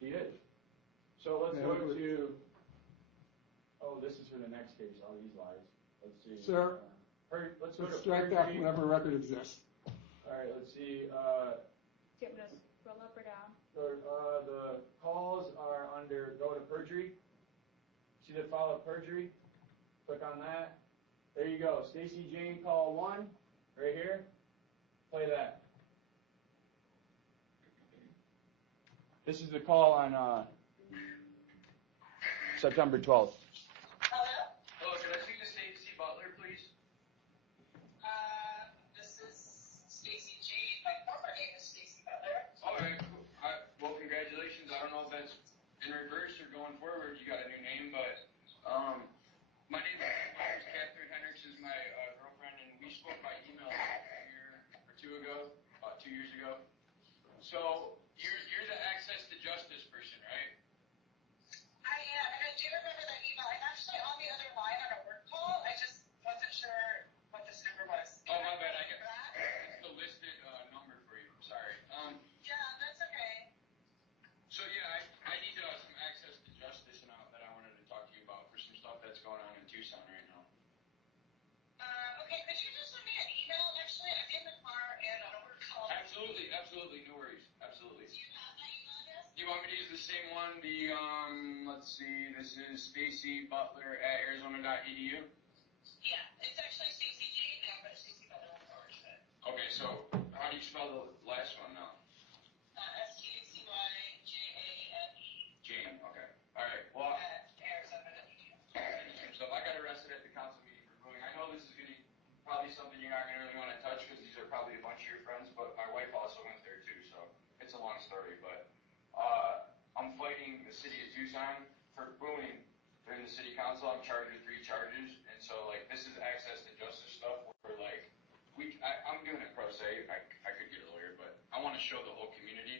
He is. So let's go to. Oh, this is for the next case. All these lies. Let's see. Sir, let's go to strike that from whatever record exists. All right. Let's see. Do you want me to scroll up or down? The calls are under go to perjury. See the file of perjury? Click on that. There you go. Stacy Jane call 1 right here. Play that. This is the call on September 12th. Hello? Hello, can I speak to Stacy Butler, please? This is Stacy Jane. My former name is Stacy Butler. All right. Well, congratulations. I don't know if that's in reverse or going forward. You got a new name, but my name is Catherine Hendricks. Is my girlfriend, and we spoke by email a year or two ago, about 2 years ago. So you're the access to justice person, right? I am, and I do remember that email. I'm actually on the other line on a work call. I just wasn't sure what this number was. Oh, my bad. I get that. It's the listed number for you. Sorry. Yeah, that's okay. So yeah, I need some access to justice now that I wanted to talk to you about for some stuff that's going on in Tucson right now. Okay, could you just send me an email? Actually, I'm in the car and on a work call. Absolutely, no worries. Absolutely. Do you have my email address? Do you want me to use the same one? Let's see, this is Stacy Butler at Arizona.edu. Yeah, it's actually Stacy Jane now, but Stacy Butler on forward to it. Okay, so how do you spell the last one now? STACYJANE. Jane, okay. All right, well, At Arizona.edu. so I got arrested at the council meeting for booing. I know this is going to be probably something you're not going to really want to touch because these are probably a bunch of your friends, but my wife also went there too, so it's a long story, but I'm fighting the city of Tucson for booing during the city council. I'm charged with 3 charges, and so like this is access to justice stuff where like I'm doing it pro se. I could get a lawyer, but I want to show the whole community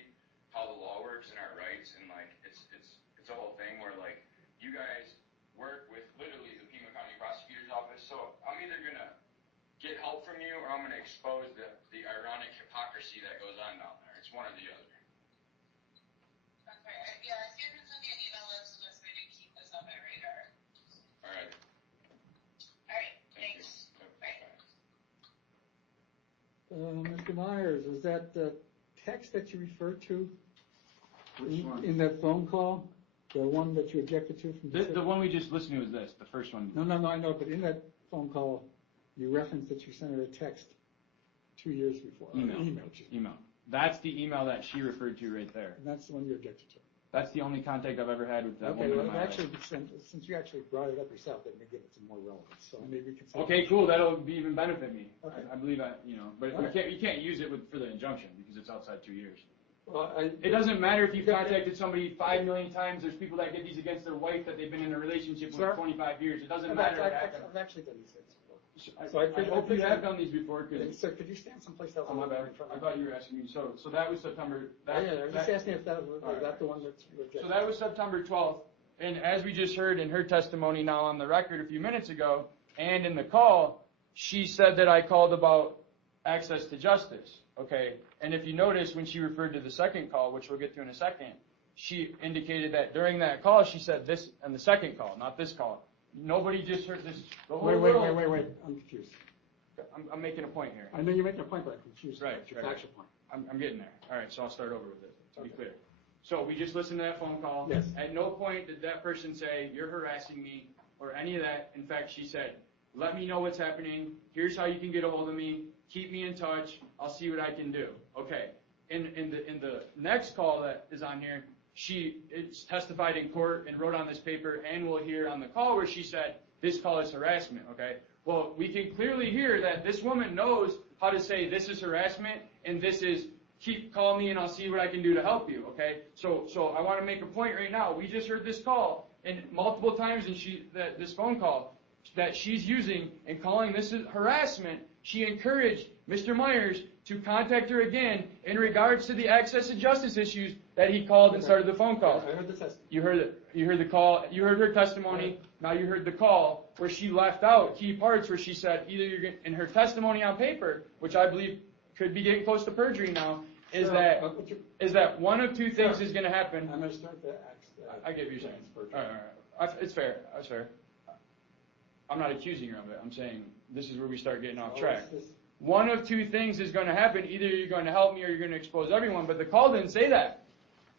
how the law works and our rights, and like it's a whole thing where like you guys work with literally the Pima County Prosecutor's Office, so I'm either gonna get help from you or I'm gonna expose the ironic hypocrisy that goes on down there. It's one or the other. Okay, yeah, if you can send me an email, that's the best way to keep this on my radar. All right. All right, thanks. Bye. Mr. Myers, was that the text that you referred to Which one? in that phone call? The one that you objected to from The one we just listened to was this, the first one. No, I know, but in that phone call, you referenced that you sent her a text 2 years before. Email. That's the email that she referred to right there. And that's the one you objected to. That's the only contact I've ever had with that Okay, woman. well, in my actually, life. since you actually brought it up yourself, that may give it some more relevance. So maybe we can. Okay, cool. That'll even benefit me. Okay. I believe but All right. you can't use it for the injunction because it's outside 2 years. Well, It doesn't matter if you've contacted somebody 5 million times. There's people that get these against their wife that they've been in a relationship with Sir? 25 years. It doesn't matter what happened. I've actually done these things. So I hope you have done these before. Sir, could you stand someplace else? Oh, my bad. I thought you were asking me. So that was September. Yeah, I'm just asking if that was that the one that's rejected. So that was September 12th. And as we just heard in her testimony now on the record a few minutes ago, and in the call, she said that I called about access to justice. Okay. And if you notice, when she referred to the second call, which we'll get to in a second, she indicated that during that call, she said this on the second call, not this call. Nobody just heard this. Wait. I'm confused. I'm making a point here. I know you're making a point, but I'm confused. Right. It's your factual point. I'm getting there. All right, so I'll start over with it, to be clear. So we just listened to that phone call. Yes. At no point did that person say, you're harassing me, or any of that. In fact, she said, let me know what's happening. Here's how you can get a hold of me. Keep me in touch. I'll see what I can do. Okay. In the next call that is on here, she testified in court and wrote on this paper, and we'll hear on the call where she said, this call is harassment, okay? Well, we can clearly hear that this woman knows how to say this is harassment, and this is call me and I'll see what I can do to help you, okay? So I want to make a point right now. We just heard this call, and multiple times in this phone call that she's using and calling this is harassment, she encouraged Mr. Myers to contact her again in regards to the access to justice issues that he called and started the phone call. I heard the testimony. You heard it. You heard the call. You heard her testimony. Now you heard the call where she left out key parts where she said either you're going in her testimony on paper, which I believe could be getting close to perjury now, is that one of two things is going to happen. I'm going to start the I get what you're saying. All right. It's fair. That's fair. I'm not accusing her of it. I'm saying this is where we start getting off track. One of two things is going to happen. Either you're going to help me or you're going to expose everyone. But the call didn't say that.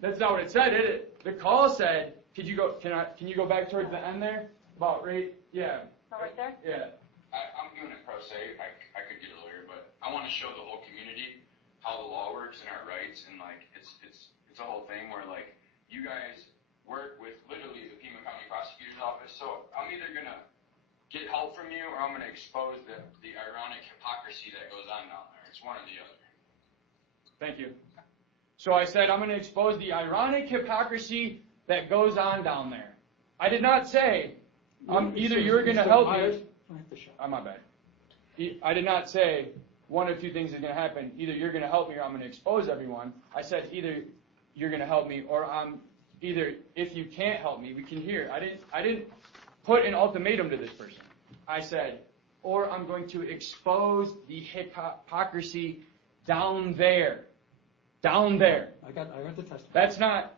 That's not what it said, did it? The call said, can you go back towards the end there? About right? Yeah. So right there? Yeah. I'm doing it pro se. I could get a lawyer, but I want to show the whole community how the law works and our rights, and like it's a whole thing where like you guys work with literally the Pima County Prosecutor's Office. So I'm either gonna get help from you or I'm gonna expose the ironic hypocrisy that goes on down there. It's one or the other. Thank you. So I said I'm going to expose the ironic hypocrisy that goes on down there. I did not say either you're going to help me. Oh, my bad. I did not say one of two things is going to happen. Either you're going to help me or I'm going to expose everyone. I said either you're going to help me or either if you can't help me, we can hear. I didn't put an ultimatum to this person. I said, or I'm going to expose the hypocrisy down there. Down there. I heard the testimony. That's not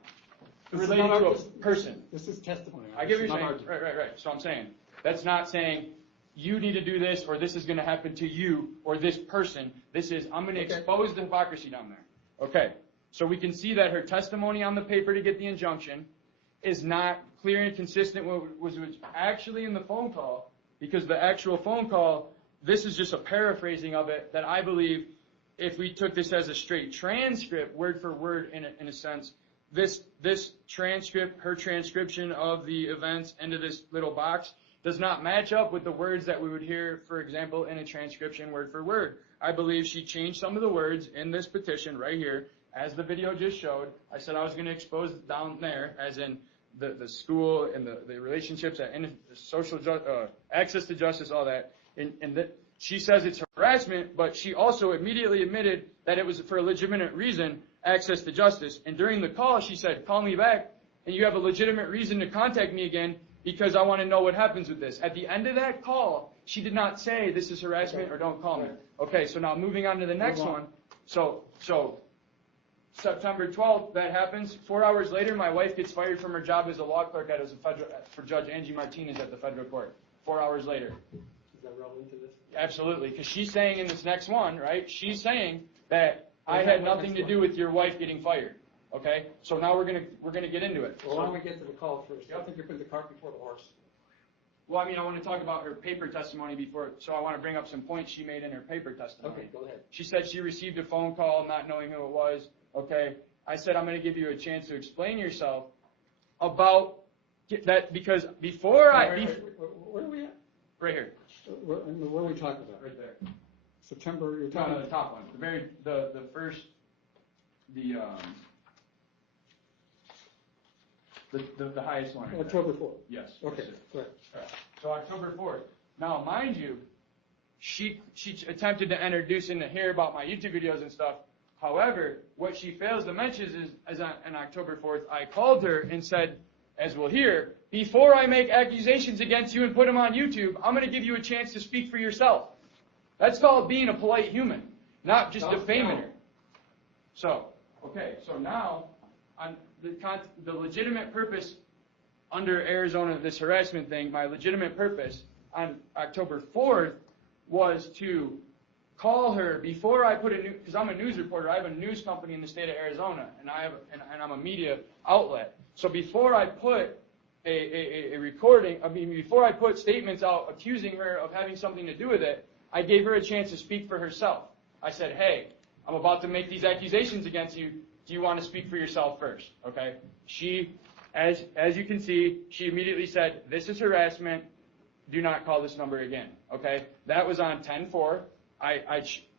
related to a person. This is testimony. I get what you're saying. Right. So I'm saying, that's not saying you need to do this or this is going to happen to you or this person. This is, I'm going to expose the hypocrisy down there. Okay. So we can see that her testimony on the paper to get the injunction is not clear and consistent with what was actually in the phone call, because the actual phone call, this is just a paraphrasing of it that I believe if we took this as a straight transcript, word for word in a sense, this transcript, her transcription of the events into this little box does not match up with the words that we would hear, for example, in a transcription word for word. I believe she changed some of the words in this petition right here, as the video just showed. I said I was going to expose down there, as in the school and the relationships and the social access to justice, all that. She says it's harassment, but she also immediately admitted that it was for a legitimate reason, access to justice. And during the call, she said, call me back, and you have a legitimate reason to contact me again because I want to know what happens with this. At the end of that call, she did not say this is harassment or don't call me. Okay, so now moving on to the next one. So September 12th, that happens. 4 hours later, my wife gets fired from her job as a law clerk for Judge Angie Martinez at the federal court. 4 hours later. Is that relevant to this? Absolutely, because she's saying in this next one, right, she's saying that I had nothing to do with your wife getting fired. Okay? So now we're gonna get into it. Well, why don't we get to the call first? I don't think you're putting the cart before the horse. Well, I mean, I want to talk about her paper testimony before, so I want to bring up some points she made in her paper testimony. Okay, go ahead. She said she received a phone call not knowing who it was. Okay? I said I'm going to give you a chance to explain yourself about that, because before Where are we at? Right here. What are we talking about? Right there. September, you're No, talking the top one. The first. the highest one. October 4th. Yes. Okay, Yes, go ahead. all right. So October 4th. Now, mind you, she attempted to introduce and to hear about my YouTube videos and stuff. However, what she fails to mention is on October 4th, I called her and said, as we'll hear, before I make accusations against you and put them on YouTube, I'm going to give you a chance to speak for yourself. That's called being a polite human, not just defaming her. So, okay, so now, on the legitimate purpose under Arizona, this harassment thing, my legitimate purpose on October 4th was to call her before I put because I'm a news reporter. I have a news company in the state of Arizona, and I'm a media outlet. So before I put a recording, before I put statements out accusing her of having something to do with it, I gave her a chance to speak for herself. I said, hey, I'm about to make these accusations against you. Do you want to speak for yourself first? Okay. She, as you can see, she immediately said, this is harassment. Do not call this number again. Okay. That was on 10/4.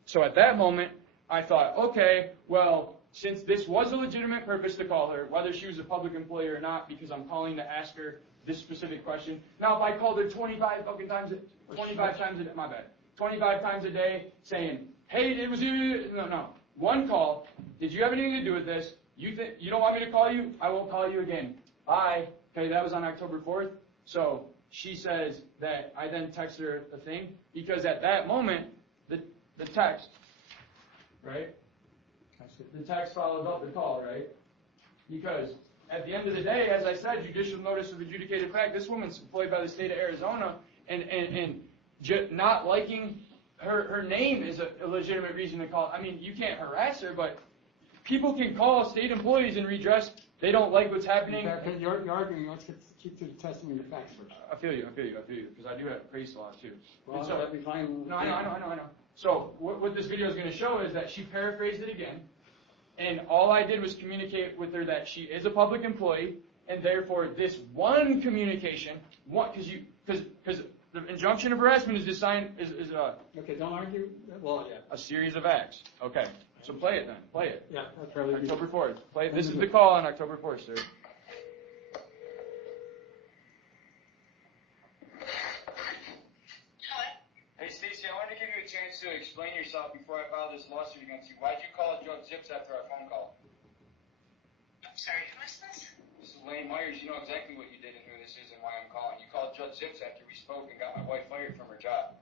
So at that moment, I thought, okay, well, since this was a legitimate purpose to call her, whether she was a public employee or not, because I'm calling to ask her this specific question. Now, if I called her 25 times a day saying, hey, it was you. No. One call. Did you have anything to do with this? You don't want me to call you? I won't call you again. Bye. Okay, that was on October 4th. So she says that I then text her a thing because at that moment, the text, right? The text follows up the call, right? Because at the end of the day, as I said, judicial notice of adjudicated fact, this woman's employed by the state of Arizona, and not liking her name is a legitimate reason to call. I mean, you can't harass her, but people can call state employees and redress. They don't like what's happening. You're arguing. Let's keep to the testimony of the facts first. I feel you, because I do have praise law too. Well, so, that'd be fine. No, I know. So what this video is going to show is that she paraphrased it again, and all I did was communicate with her that she is a public employee, and therefore this one communication, because the injunction of harassment is designed is Okay, don't argue. Well, yeah. a series of acts. Okay, so play it then. Play it. Yeah, that's probably October 4th. Play it. This is the call on October 4th, sir. Hey, Stacy, I wanted to give you a chance to explain yourself before I file this lawsuit against you. Why'd you call Adjunct Zips after our phone call? I'm sorry, who is this? This is Lane Myers. You know exactly what you did and who this is and why I'm calling. You called Judge Zips after we spoke and got my wife fired from her job.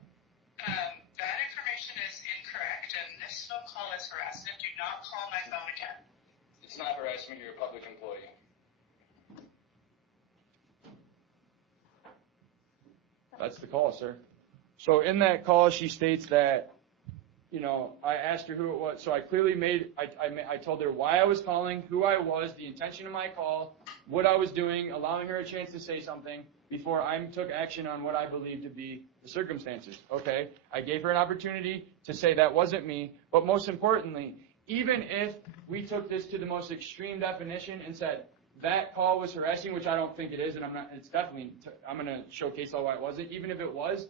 That information is incorrect, and this phone call is harassment. Do not call my phone again. It's not harassment. You're a public employee. That's the call, sir. So in that call, she states that, I asked her who it was. So I clearly I told her why I was calling, who I was, the intention of my call, what I was doing, allowing her a chance to say something before I took action on what I believed to be the circumstances. Okay? I gave her an opportunity to say that wasn't me. But most importantly, even if we took this to the most extreme definition and said that call was harassing, which I don't think it is, and I'm going to showcase all why it wasn't. Even if it was,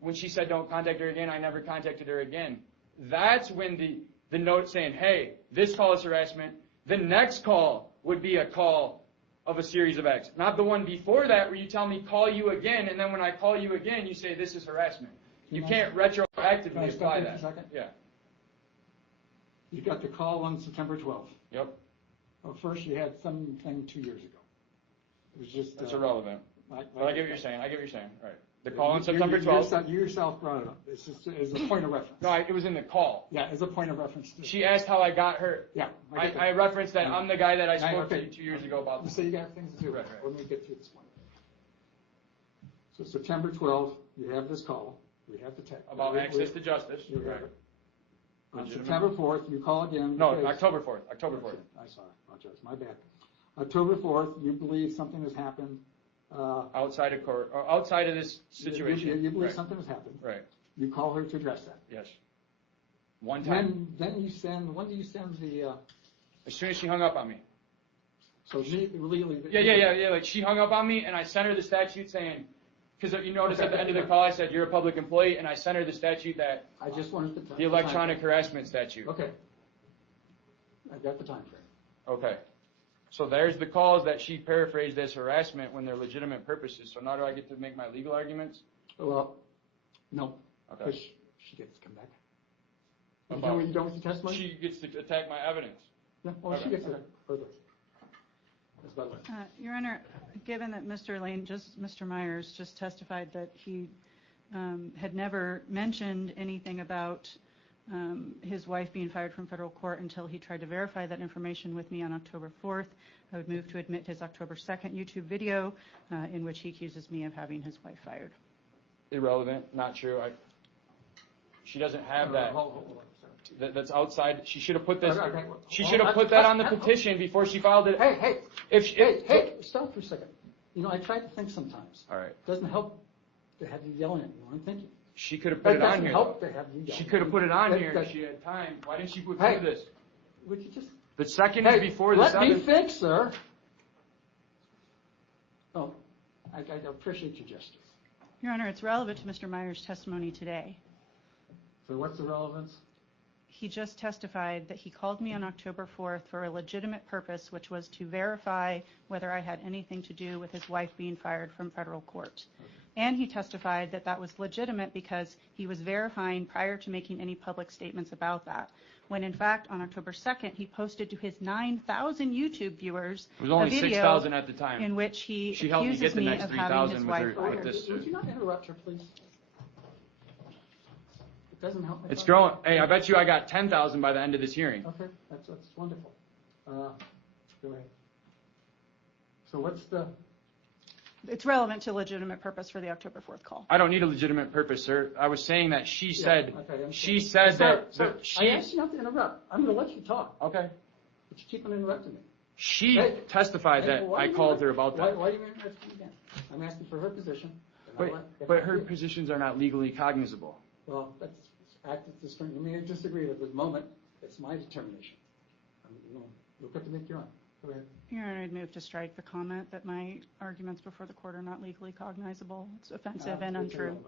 when she said don't contact her again, I never contacted her again. That's when the note saying, hey, this call is harassment. The next call would be a call of a series of acts. Not the one before that where you tell me call you again, and then when I call you again, you say this is harassment. You can't retroactively apply that. Yeah. You got the call on September 12th. Yep. Well, first you had something 2 years ago. It was just... That's irrelevant. But I get what you're saying. Right. The call on September 12th. You yourself brought it up. It's just as a point of reference. No, it was in the call. Yeah, as a point of reference. She asked how I got her. Yeah. I referenced that I'm the guy that I spoke to 2 years ago about You this. say you got things to do. Right. Let me get through this one. So September 12th, you have this call. We have the text. About access to justice. You have Right. it. On September 4th, you call again. No, October 4th. October 4th. I saw it. Apologize. My bad. October 4th, you believe something has happened. Outside of court, or outside of this situation. You believe Right. something has happened. Right. You call her to address that. Yes. One time. Then when do you send the? As soon as she hung up on me. So legally. Yeah. Like she hung up on me, and I sent her the statute saying, because you notice at the end of the call I said you're a public employee, and I sent her the statute that. I just wanted to. The electronic harassment statute. Okay. I've got the time frame. Okay. So there's the calls that she paraphrased as harassment when they're legitimate purposes. So now do I get to make my legal arguments? Well, no. Okay. Because she gets to come back. You done with your testimony? She gets to attack my evidence. Yeah, well, Okay. she gets to further. Ms. Butler. Your Honor, given that Mr. Myers just testified that he had never mentioned anything about his wife being fired from federal court until he tried to verify that information with me on October 4th, I would move to admit his October 2nd YouTube video in which he accuses me of having his wife fired. Irrelevant, not true. She doesn't have that. Hold on. That's outside. She should have put this. Okay. She should have put that on the petition before she filed it. Hey, stop for a second. You know, I try to think sometimes. All right. It doesn't help to have you yelling at me when I'm thinking. She could have put it on here. It doesn't help to have you yelling. She could have put it on here if she had time. Why didn't she put through this? Would you just... The second is before the let seventh. me think, sir. Oh, I appreciate your gesture. Your Honor, it's relevant to Mr. Myers' testimony today. So what's the relevance? He just testified that he called me on October 4th for a legitimate purpose, which was to verify whether I had anything to do with his wife being fired from federal court. And he testified that that was legitimate because he was verifying prior to making any public statements about that. When in fact, on October 2nd, he posted to his 9,000 YouTube viewers It was only a video 6,000 at the time. in which he She helped me accuses get the me next of having his 3,000 wife with fired. this. Would you not interrupt her, please? It doesn't help me. It's growing. Hey, I bet you I got 10,000 by the end of this hearing. Okay, that's wonderful. Go ahead. So what's the... It's relevant to legitimate purpose for the October 4th call. I don't need a legitimate purpose, sir. I was saying that she said, okay, she said that I asked you not to interrupt. I'm going to let you talk. Okay. But you keep on interrupting me. She testified that I called her about that. Why are you interrupting me again? I'm asking for her position. But her positions are not legally cognizable. Well, that's active discrimination. You may disagree at the moment. It's my determination. Look at the make your own. Go ahead. Your Honor, I'd move to strike the comment that my arguments before the court are not legally cognizable. It's offensive and untrue.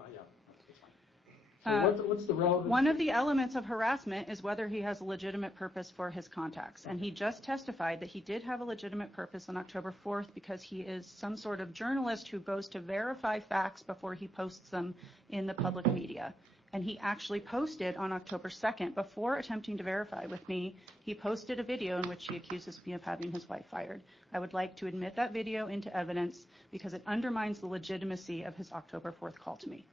So what's the relevance? One of the elements of harassment is whether he has a legitimate purpose for his contacts. And he just testified that he did have a legitimate purpose on October 4th because he is some sort of journalist who goes to verify facts before he posts them in the public media. And he actually posted on October 2nd, before attempting to verify with me, he posted a video in which he accuses me of having his wife fired. I would like to admit that video into evidence because it undermines the legitimacy of his October 4th call to me.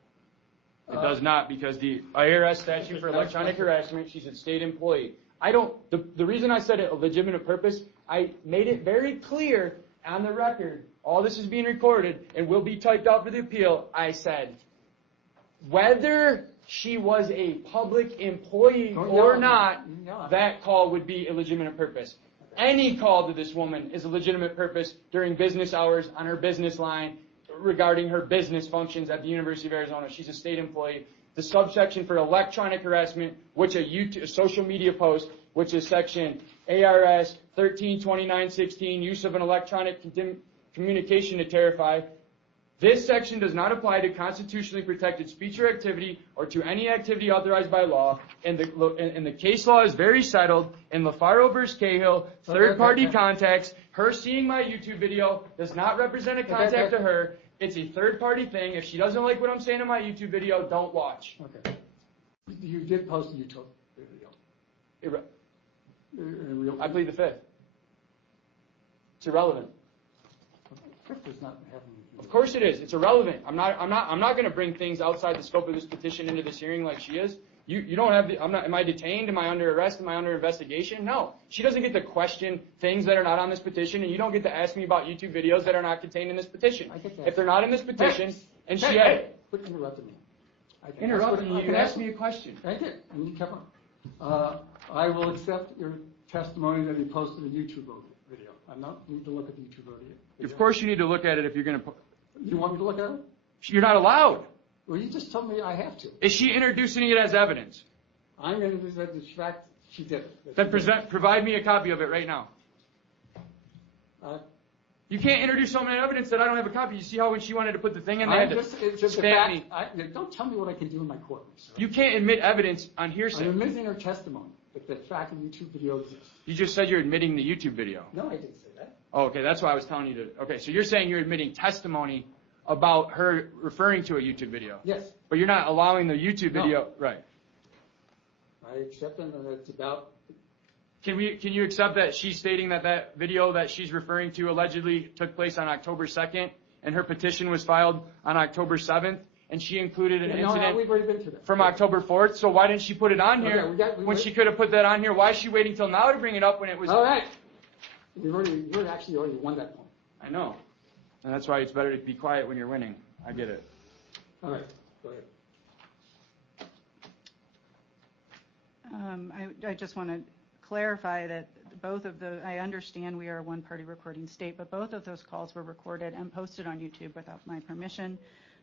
It does not, because the IRS statute for electronic harassment, she's a state employee. The reason I said a legitimate purpose, I made it very clear on the record, all this is being recorded and will be typed out for the appeal. I said, whether she was a public employee or not, that call would be a legitimate purpose. Any call to this woman is a legitimate purpose during business hours on her business line regarding her business functions at the University of Arizona. She's a state employee. The subsection for electronic harassment, which a social media post, which is section ARS 132916, use of an electronic communication to terrify. This section does not apply to constitutionally protected speech or activity or to any activity authorized by law. And the case law is very settled. In LaFaro v. Cahill, third-party contacts, her seeing my YouTube video does not represent a contact to her. It's a third-party thing. If she doesn't like what I'm saying in my YouTube video, don't watch. Okay. You did post a YouTube video. I plead the fifth. It's irrelevant. Fifth is not happening. Of course it is. It's irrelevant. I'm not going to bring things outside the scope of this petition into this hearing like she is. You don't have the. Am I detained? Am I under arrest? Am I under investigation? No. She doesn't get to question things that are not on this petition, and you don't get to ask me about YouTube videos that are not contained in this petition. If they're not in this petition, and she Quit interrupting me. Interrupting you. You can ask me a question. I did. And you kept on. I will accept your testimony that he posted a YouTube video. I'm not need to look at the YouTube video. Of course you need to look at it if you're going to. You want me to look at it? You're not allowed. Well, you just told me I have to. Is she introducing it as evidence? I'm going to present the fact she did it. Then provide me a copy of it right now. You can't introduce something as evidence that I don't have a copy. You see how when she wanted to put the thing in, they had to stamp me. Don't tell me what I can do in my courtroom, sir. You can't admit evidence on hearsay. I'm admitting her testimony. But the fact of YouTube video exists. You just said you're admitting the YouTube video. No, I didn't say that. Oh, okay, that's why I was telling you to. Okay, so you're saying you're admitting testimony about her referring to a YouTube video. Yes. But you're not allowing the YouTube video, right? I accept that it's about. Can you accept that she's stating that that video that she's referring to allegedly took place on October 2nd, and her petition was filed on October 7th, and she included an incident we've already been through that. from October 4th? So why didn't she put it on here when she could have put that on here? Why is she waiting till now to bring it up when it was? All right. You actually already won that point. I know, and that's why it's better to be quiet when you're winning. I get it. All right. Go ahead. I just want to clarify that I understand we are a one-party recording state, but both of those calls were recorded and posted on YouTube without my permission.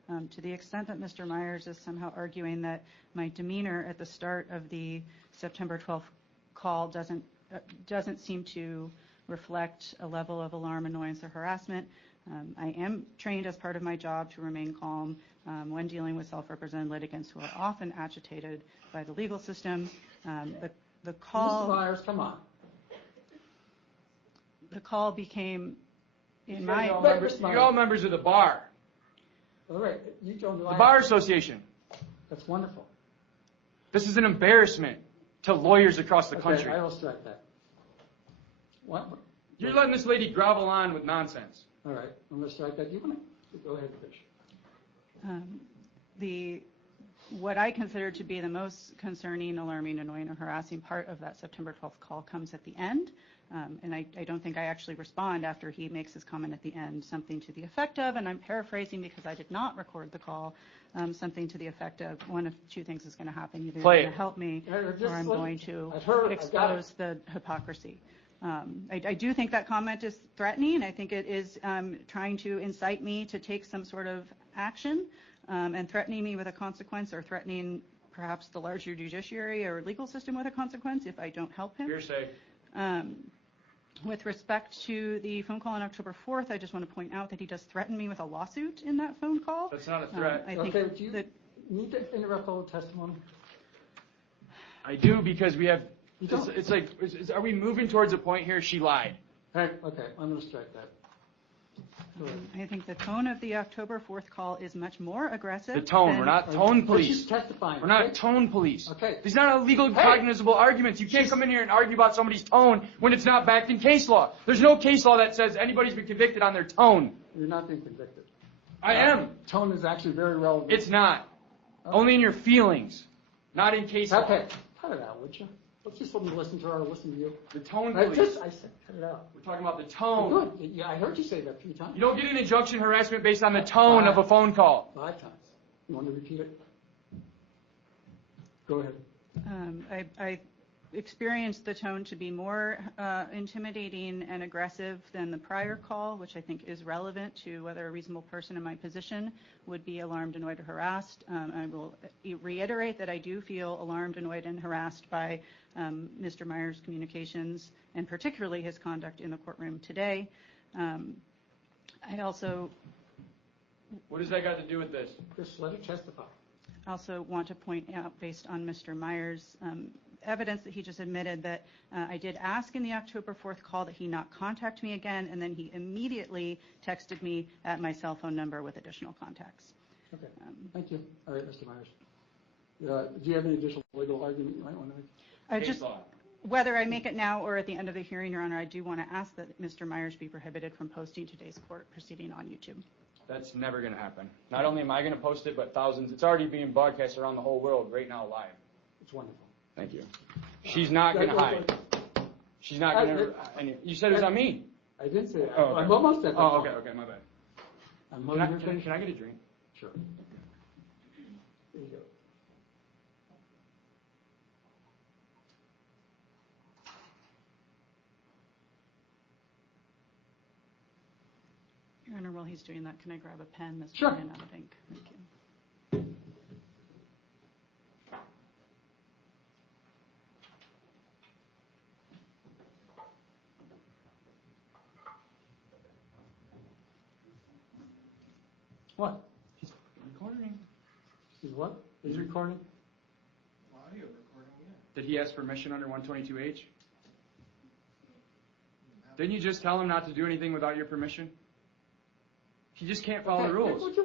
To the extent that Mr. Myers is somehow arguing that my demeanor at the start of the September 12th call doesn't seem to reflect a level of alarm, annoyance, or harassment, I am trained as part of my job to remain calm when dealing with self-represented litigants who are often agitated by the legal system. The call. Mr. Myers, come on. The call became in You're my. all members of the bar. All right. You joined The Bar Association. That's wonderful. This is an embarrassment to lawyers across the country. I will strike that. What? You're letting this lady grovel on with nonsense. All right. I'm going to strike that. You want to go ahead, Fish. What I consider to be the most concerning, alarming, annoying, or harassing part of that September 12th call comes at the end. And I don't think I actually respond after he makes his comment at the end, something to the effect of, and I'm paraphrasing because I did not record the call, something to the effect of one of two things is going to happen. Either you're going to help me or I'm going to expose the hypocrisy. I do think that comment is threatening. I think it is trying to incite me to take some sort of action and threatening me with a consequence or threatening perhaps the larger judiciary or legal system with a consequence if I don't help him. Hearsay. With respect to the phone call on October 4th, I just want to point out that he does threaten me with a lawsuit in that phone call. That's not a threat. I think do you need to interrupt all the testimony? I do because we have. It's like, are we moving towards a point here? She lied. Okay, I'm going to strike that. I think the tone of the October 4th call is much more aggressive. The tone. We're not tone police. She's testifying. We're not tone police. Okay. These are not illegal, cognizable arguments. You can't come in here and argue about somebody's tone when it's not backed in case law. There's no case law that says anybody's been convicted on their tone. You're not being convicted. I am. Tone is actually very relevant. It's not. Okay. Only in your feelings, not in case law. Okay. Cut it out, would you? Let's just let me listen to her or listen to you. The tone police. I said cut it out. We're talking about the tone. Good. Yeah, I heard you say that 3 times. You don't get an injunction harassment based on the tone of a phone call. 5 times. You want to repeat it? Go ahead. I experienced the tone to be more intimidating and aggressive than the prior call, which I think is relevant to whether a reasonable person in my position would be alarmed, annoyed, or harassed. I will reiterate that I do feel alarmed, annoyed, and harassed by Mr. Myers' communications, and particularly his conduct in the courtroom today. I also... What does that got to do with this? Just let her testify. I also want to point out, based on Mr. Myers' evidence that he just admitted, that I did ask in the October 4th call that he not contact me again, and then he immediately texted me at my cell phone number with additional contacts. Okay. Thank you. All right, Mr. Myers. Do you have any additional legal argument you might want to make? Whether I make it now or at the end of the hearing, Your Honor, I do want to ask that Mr. Myers be prohibited from posting today's court proceeding on YouTube. That's never going to happen. Not only am I going to post it, but thousands. It's already being broadcast around the whole world right now live. It's wonderful. Thank you. She's not going to hide. She's not going to. You said it was on me. I didn't say that. Oh, okay. I'm almost at that. Oh, okay, my bad. Can I get a drink? Sure. There you go. Your Honor, while he's doing that, can I grab a pen? This Sure. pen out of ink. Thank you. What? He's recording. He's what? He's recording? Audio recording, yeah. Did he ask permission under 122H? Didn't you just tell him not to do anything without your permission? He just can't follow the rules.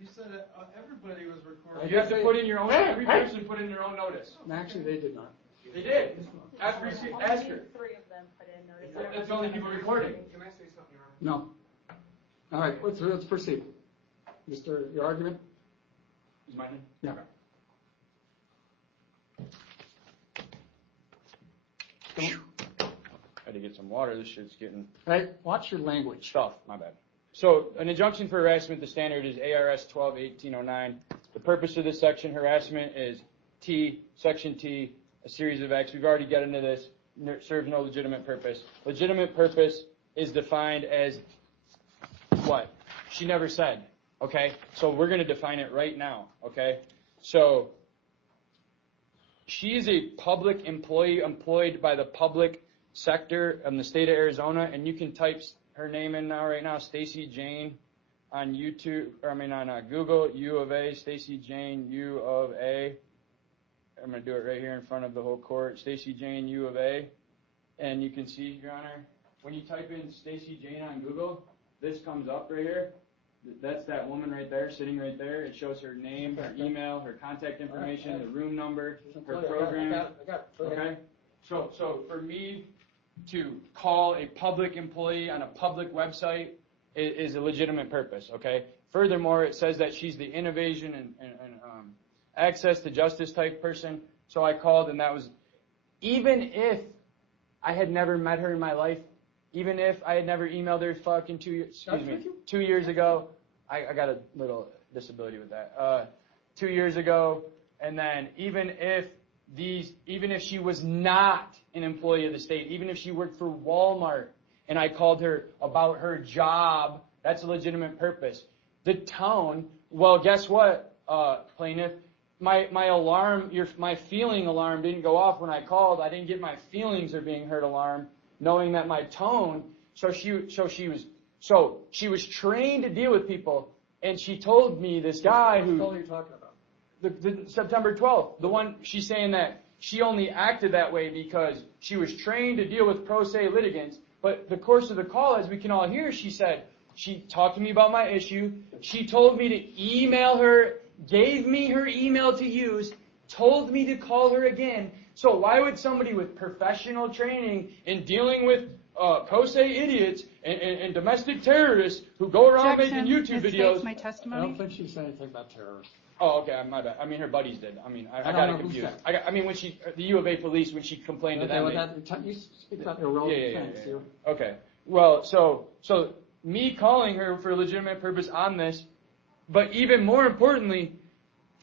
You said that everybody was recording. You have to put in your own, every person put in their own notice. Actually, they did not. They did. Ask her. Three of them put in notice. That's the only people recording. Can I say something, Your Honor? No. All right, let's proceed. Mr., your argument? Is mine? Yeah. I had to get some water. This shit's getting Hey, watch your language. stuff. My bad. So, an injunction for harassment, the standard is ARS 12-1809. The purpose of this section, harassment, is T, section T, a series of acts. We've already got into this. Serves no legitimate purpose. Legitimate purpose is defined as what? She never said. Okay? So, we're going to define it right now. Okay? So, she is a public employee employed by the public sector in the state of Arizona, and you can type her name in right now, Stacy Jane, on YouTube, on Google, U of A, Stacy Jane, U of A. I'm going to do it right here in front of the whole court, Stacy Jane, U of A. And you can see, Your Honor, when you type in Stacy Jane on Google, this comes up right here. That's that woman right there, sitting right there. It shows her name, her email, her contact information, the room number, her program. Okay? So for me to call a public employee on a public website is a legitimate purpose, okay? Furthermore, it says that she's the innovation and access to justice type person. So I called, and that was, even if I had never met her in my life, even if I had never emailed her fucking 2 years ago, I got a little disability with that. 2 years ago, and then even if she was not an employee of the state, even if she worked for Walmart, and I called her about her job, that's a legitimate purpose. The tone, well, guess what, plaintiff? My alarm, my feeling alarm didn't go off when I called. I didn't get my feelings are being heard alarm, knowing that my tone. So she was trained to deal with people, and she told me this guy who. What are you talking about? The September 12th, the one she's saying that she only acted that way because she was trained to deal with pro se litigants. But the course of the call, as we can all hear, she said, she talked to me about my issue. She told me to email her, gave me her email to use, told me to call her again. So why would somebody with professional training in dealing with pro se idiots and domestic terrorists who go around making YouTube videos? My I testimony. don't think she said anything about terrorists. Oh, okay, my bad. I mean, her buddies did. I mean, I got it confused. When the U of A police, when she complained to them. You speak about irrelevant things here. Okay. Well, so me calling her for a legitimate purpose on this, but even more importantly,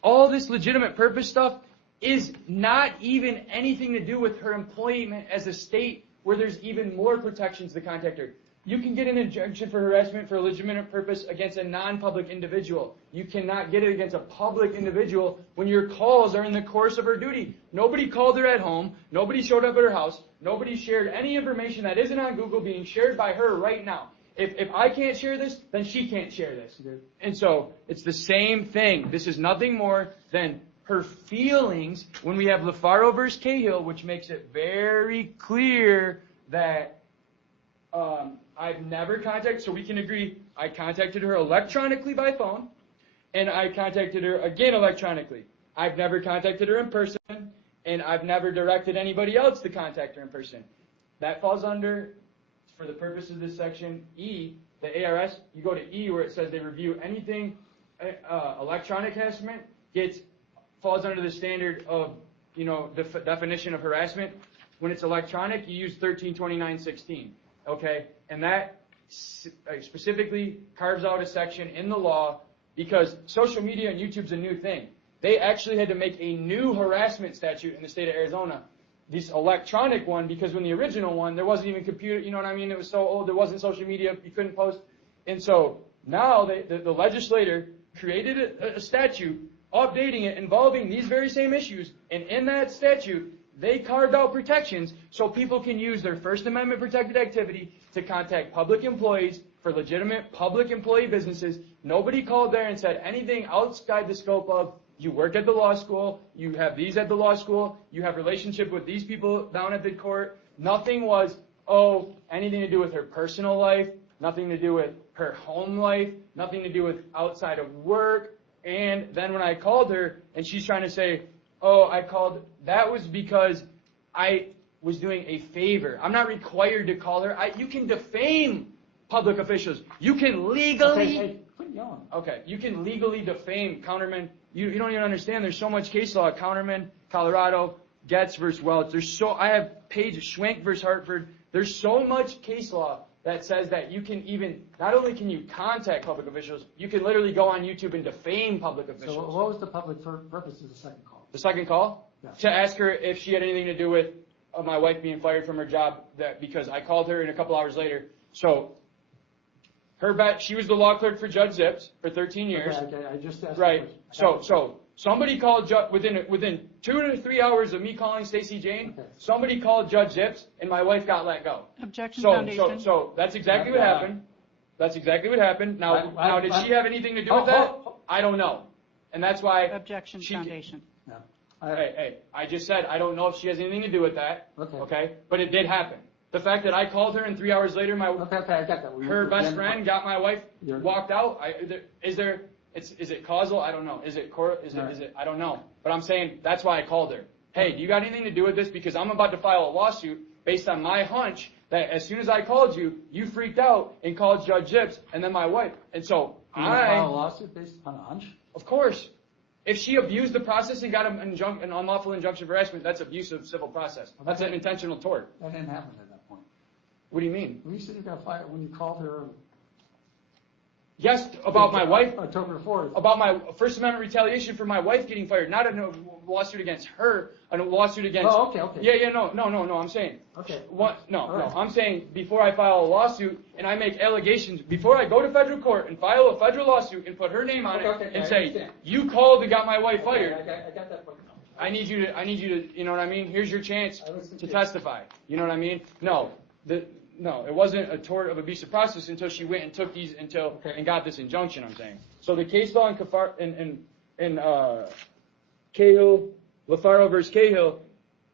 all this legitimate purpose stuff is not even anything to do with her employment as a state where there's even more protections to contact her. You can get an injunction for harassment for a legitimate purpose against a non-public individual. You cannot get it against a public individual when your calls are in the course of her duty. Nobody called her at home. Nobody showed up at her house. Nobody shared any information that isn't on Google being shared by her right now. If I can't share this, then she can't share this. And so it's the same thing. This is nothing more than her feelings when we have Lafaro versus Cahill, which makes it very clear that I've never contacted, so we can agree, I contacted her electronically by phone, and I contacted her again electronically. I've never contacted her in person, and I've never directed anybody else to contact her in person. That falls under, for the purpose of this section, E, the ARS. You go to E where it says they review anything electronic harassment, falls under the standard of, definition of harassment. When it's electronic, you use 1329.16. Okay, and that specifically carves out a section in the law because social media and YouTube's a new thing. They actually had to make a new harassment statute in the state of Arizona. This electronic one, because when the original one, there wasn't even computer, you know what I mean? It was so old, there wasn't social media, you couldn't post. And so now the legislator created a statute, updating it, involving these very same issues, and in that statute, they carved out protections so people can use their First Amendment protected activity to contact public employees for legitimate public employee businesses. Nobody called there and said anything outside the scope of you work at the law school, you have these at the law school, you have relationship with these people down at the court. Nothing was, anything to do with her personal life, nothing to do with her home life, nothing to do with outside of work. And then when I called her, and she's trying to say, I called, that was because I was doing a favor. I'm not required to call her. You can defame public officials. You can legally... Hey, quit yelling. Okay, you can legally defame counterman. You don't even understand. There's so much case law. Counterman, Colorado, Getz versus Welch. I have Page Schwenk versus Hartford. There's so much case law that says that you can even, not only can you contact public officials, you can literally go on YouTube and defame public officials. So what was the public purpose of the second call? The second call? Yeah. To ask her if she had anything to do with my wife being fired from her job, because I called her and a couple hours later. So she was the law clerk for Judge Zips for 13 years. Okay, I just asked. Right. So somebody called within 2 to 3 hours of me calling Stacy Jane. Okay. Somebody called Judge Zips, and my wife got let go. Objection Foundation. So that's exactly what happened. That's exactly what happened. Now, did she have anything to do with that? I don't know, and that's why. Objection Foundation. Yeah. Hey, I just said I don't know if she has anything to do with that. Okay. But it did happen. The fact that I called her and 3 hours later I got that. her best friend got my wife walked out. Is it causal? I don't know. Is it I don't know. But I'm saying that's why I called her. Hey, do you got anything to do with this? Because I'm about to file a lawsuit based on my hunch that as soon as I called you, you freaked out and called Judge Zips and then my wife. And so you file a lawsuit based upon a hunch? Of course. If she abused the process and got an unlawful injunction for harassment, that's abuse of civil process. That's an intentional tort. That didn't happen at that point. What do you mean? When you said you got fired, when you called her. Yes, about my wife. October 4th. About my First Amendment retaliation for my wife getting fired, not a lawsuit against her, a lawsuit against. Oh, okay. Yeah, no. I'm saying. Okay. No. I'm saying before I file a lawsuit and I make allegations, before I go to federal court and file a federal lawsuit and put her name on it and say you called and got my wife fired. I got that point. I need you to. You know what I mean? Here's your chance to testify. You know what I mean? No, it wasn't a tort of abusive process until she went and took these and got this injunction. I'm saying. So the case law in Cahill, Lafaro versus Cahill,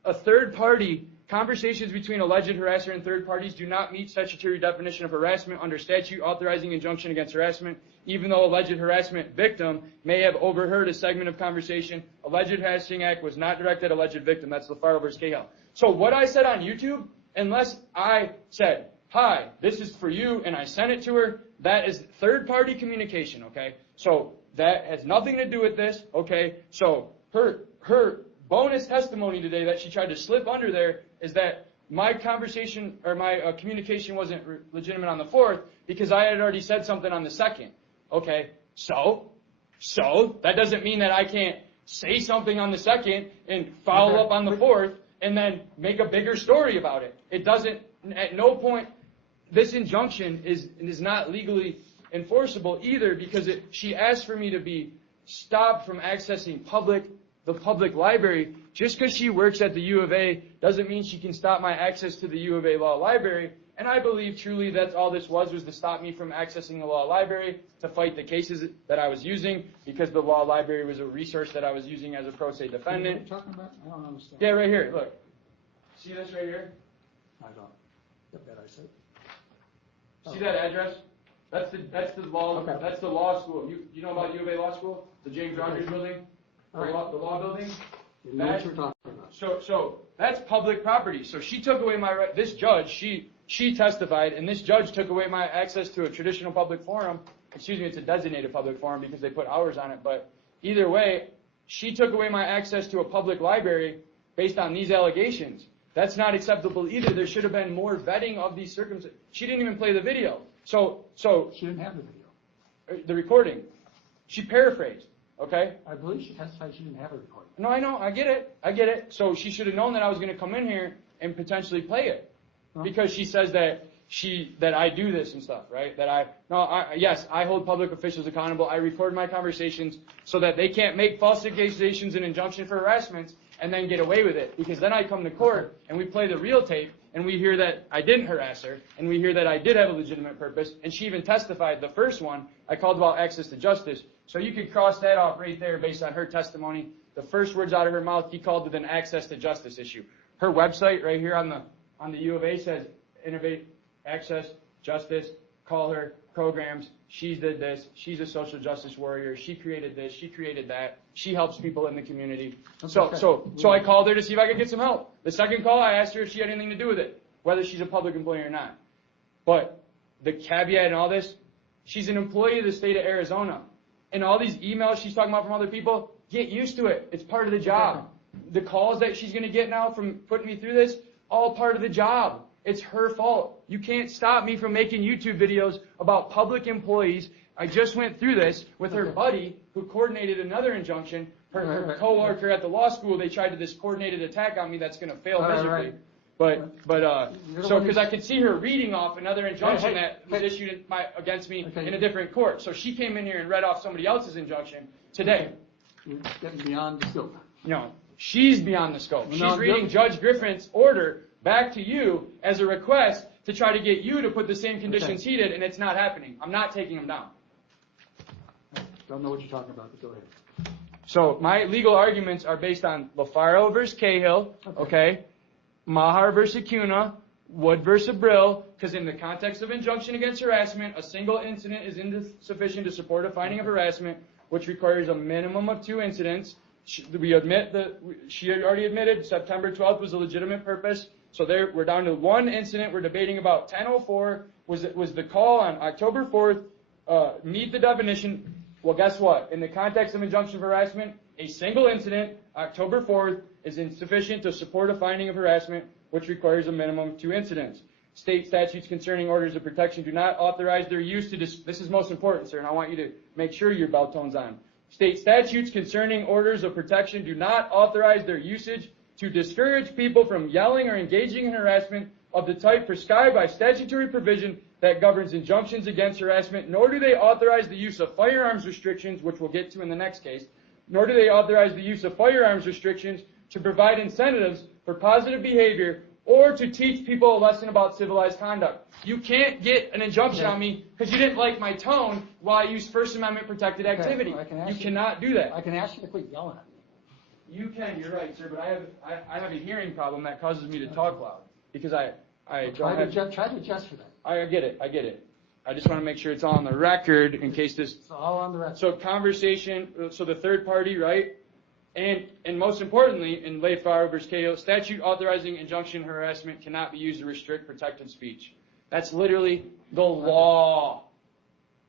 a third party conversations between alleged harasser and third parties do not meet statutory definition of harassment under statute authorizing injunction against harassment. Even though alleged harassment victim may have overheard a segment of conversation, alleged harassing act was not directed at alleged victim. That's Lafaro versus Cahill. So what I said on YouTube, unless I said, hi, this is for you, and I sent it to her, that is third-party communication, okay? So that has nothing to do with this, okay? So her bonus testimony today that she tried to slip under there is that my conversation or my communication wasn't legitimate on the 4th because I had already said something on the 2nd, okay? So that doesn't mean that I can't say something on the 2nd and follow up on the 4th and then make a bigger story about it. It doesn't, at no point, this injunction is not legally enforceable either because she asked for me to be stopped from accessing the public library. Just because she works at the U of A doesn't mean she can stop my access to the U of A Law Library. And I believe truly that's all this was to stop me from accessing the law library to fight the cases that I was using because the law library was a resource that I was using as a pro se defendant. What are you talking about? I don't understand. Yeah, right here. Look. See this right here? I don't. Yep, that I said. See that address? That's the law. Okay. That's the law school. You know about U of A Law School? The James Rogers building? The law building? You know what you're talking about. So that's public property. So she took away my right. This judge, she testified, and this judge took away my access to a traditional public forum. Excuse me, it's a designated public forum because they put hours on it. But either way, she took away my access to a public library based on these allegations. That's not acceptable either. There should have been more vetting of these circumstances. She didn't even play the video. So she didn't have the video. The recording. She paraphrased. Okay? I believe she testified she didn't have a recording. No, I know. I get it. So she should have known that I was going to come in here and potentially play it. Because she says that I do this and stuff, right? Yes, I hold public officials accountable. I record my conversations so that they can't make false accusations and injunction for harassment and then get away with it. Because then I come to court and we play the real tape and we hear that I didn't harass her and we hear that I did have a legitimate purpose. And she even testified, the first one, I called about access to justice. So you can cross that off right there based on her testimony. The first words out of her mouth, he called it an access to justice issue. Her website right here on the U of A says innovate, access, justice, call her, programs, she did this, she's a social justice warrior, she created this, she created that, she helps people in the community. So I called her to see if I could get some help. The second call, I asked her if she had anything to do with it, whether she's a public employee or not. But the caveat in all this, she's an employee of the state of Arizona. And all these emails she's talking about from other people, get used to it. It's part of the job. The calls that she's going to get now from putting me through this, all part of the job. It's her fault. You can't stop me from making YouTube videos about public employees. I just went through this with her buddy who coordinated another injunction. Her co-worker at the law school, they tried this coordinated attack on me that's going to fail miserably. So because I could see her reading off another injunction that was issued against me in a different court. So she came in here and read off somebody else's injunction today. You're getting beyond the scope. No, she's beyond the scope. She's reading Judge Griffin's order back to you as a request to try to get you to put the same conditions he did, and it's not happening. I'm not taking them down. Don't know what you're talking about, but go ahead. So my legal arguments are based on LaFaro versus Cahill, okay? Maher versus Cuna, Wood versus Brill, because in the context of injunction against harassment, a single incident is insufficient to support a finding of harassment, which requires a minimum of 2 incidents. We admit that she had already admitted September 12th was a legitimate purpose. So there, we're down to 1 incident. We're debating about 10:04. Was the call on October 4th meet the definition? Well, guess what? In the context of injunction of harassment, a single incident, October 4th, is insufficient to support a finding of harassment, which requires a minimum of 2 incidents. State statutes concerning orders of protection do not authorize their use to this is most important, sir, and I want you to make sure your bell tone's on. State statutes concerning orders of protection do not authorize their usage to discourage people from yelling or engaging in harassment of the type prescribed by statutory provision that governs injunctions against harassment, nor do they authorize the use of firearms restrictions, which we'll get to in the next case, nor do they authorize the use of firearms restrictions to provide incentives for positive behavior or to teach people a lesson about civilized conduct. You can't get an injunction on me because you didn't like my tone while I used First Amendment protected activity. You cannot do that. I can ask you to quit yelling at me. You can, you're right, sir, but I have a hearing problem that causes me to talk loud because I try to adjust for that. I get it. I just want to make sure it's all on the record in case this. It's all on the record. So conversation. So the third party, right? And most importantly, in LaFaro versus Cahill, statute authorizing injunction harassment cannot be used to restrict protected speech. That's literally the law.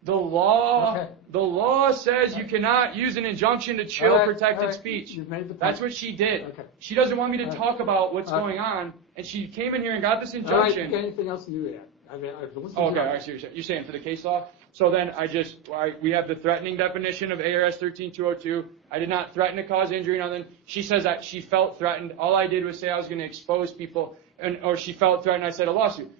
The law says you cannot use an injunction to chill protected speech. That's what she did. Okay. She doesn't want me to talk about what's going on, and she came in here and got this injunction. Anything else new to add? I mean, I've listened to Okay, all right, so you're saying for the case law? So then we have the threatening definition of ARS 13202. I did not threaten to cause injury, nothing. She says that she felt threatened. All I did was say I was going to expose people, or she felt threatened. I said a lawsuit.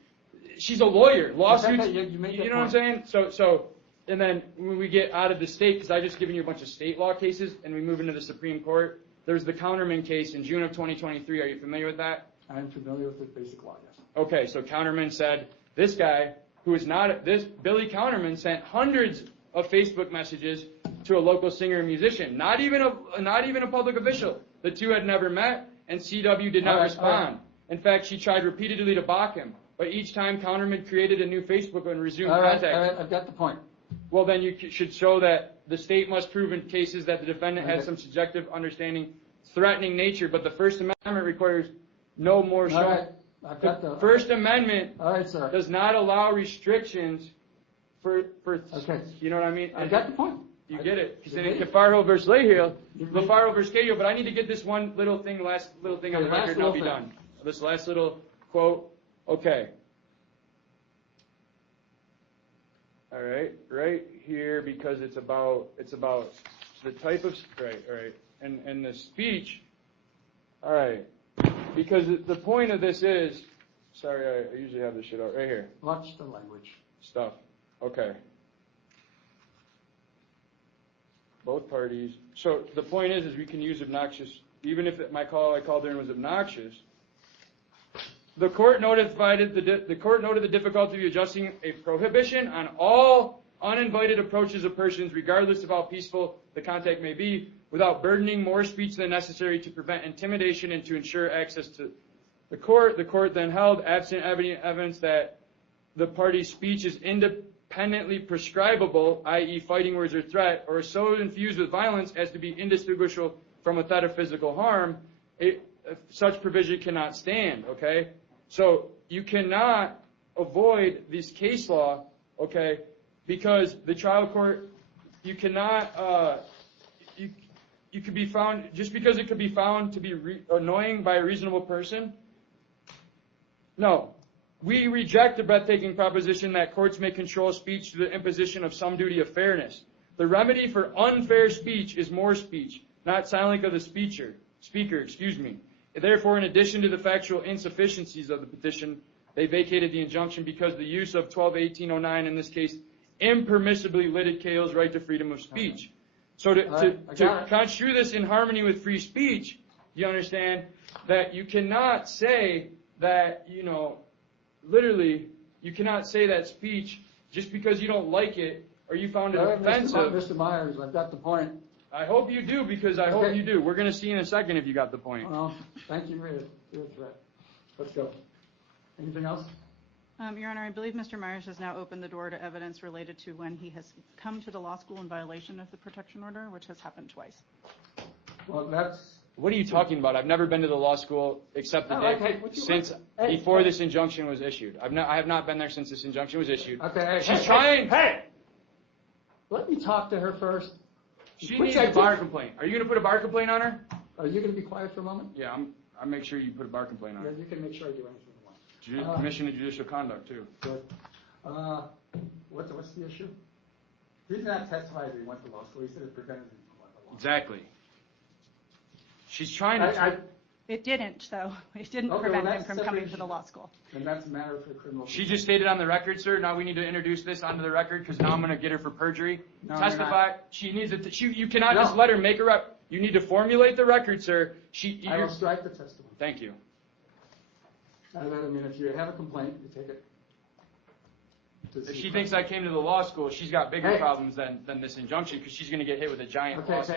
She's a lawyer. Lawsuits, you know what I'm saying? So, and then when we get out of the state, because I just given you a bunch of state law cases, and we move into the Supreme Court, there's the Counterman case in June of 2023. Are you familiar with that? I'm familiar with the basic law, yes. Okay, so Counterman said, this guy, who is not, Billy Counterman sent hundreds of Facebook messages to a local singer and musician, not even a public official. The two had never met, and CW did not respond. In fact, she tried repeatedly to block him, but each time Counterman created a new Facebook and resumed contact. All right, I've got the point. Well, then you should show that the state must prove in cases that the defendant has some subjective understanding, threatening nature, but the First Amendment requires no more showing. All right, I've got the First Amendment sir. does not allow restrictions for you know what I mean? I've got the point. You get it. Because in LaFaro versus Cahill, but I need to get this one last little thing on the record and I'll be done. This last little quote. Okay. All right, right here, because it's about the type of right, and the speech. All right, because the point of this is, sorry, I usually have this shit out right here. Watch the language stuff. Okay. Both parties. So the point is we can use obnoxious, even if I called her in was obnoxious. The court noted the difficulty of adjusting a prohibition on all uninvited approaches of persons, regardless of how peaceful the contact may be, without burdening more speech than necessary to prevent intimidation and to ensure access to the court. The court then held, absent evidence that the party's speech is independently prescribable, i.e. fighting words or threat, or so infused with violence as to be indistinguishable from a threat of physical harm, such provision cannot stand, okay? So you cannot avoid this case law, okay, because the trial court, you cannot, you could be found, just because it could be found to be annoying by a reasonable person. No. We reject the breathtaking proposition that courts may control speech through the imposition of some duty of fairness. The remedy for unfair speech is more speech, not silence of the speaker. Therefore, in addition to the factual insufficiencies of the petition, they vacated the injunction because the use of 12-1809 in this case impermissibly limited Cale's right to freedom of speech. So to construe this in harmony with free speech, you understand that you cannot say that, literally, you cannot say that speech just because you don't like it or you found it offensive. Mr. Myers, I've got the point. I hope you do, because I hope you do. We're going to see in a second if you got the point. Well, thank you for your threat. Let's go. Anything else? Your Honor, I believe Mr. Myers has now opened the door to evidence related to when he has come to the law school in violation of the protection order, which has happened twice. Well, that's... What are you talking about? I've never been to the law school except the day since before this injunction was issued. I have not been there since this injunction was issued. Okay. She's trying. Hey! Let me talk to her first. She needs a bar complaint. Are you going to put a bar complaint on her? Are you going to be quiet for a moment? Yeah, I'll make sure you put a bar complaint on her. Yeah, you can make sure I do anything you want. Commission of Judicial Conduct, too. Good. What's the issue? He did not testify that he went to law school. He said it prevented him from going to law school. Exactly. She's trying to... It didn't, though. It didn't prevent him from coming to the law school. And that's a matter for criminal... She just stated on the record, sir. Now we need to introduce this onto the record because now I'm going to get her for perjury. No, testify. She needs it. You cannot just let her make her up. You need to formulate the record, sir. I will strike the testimony. Thank you. I mean, if you have a complaint, you take it. If she thinks I came to the law school, she's got bigger problems than this injunction because she's going to get hit with a giant lawsuit.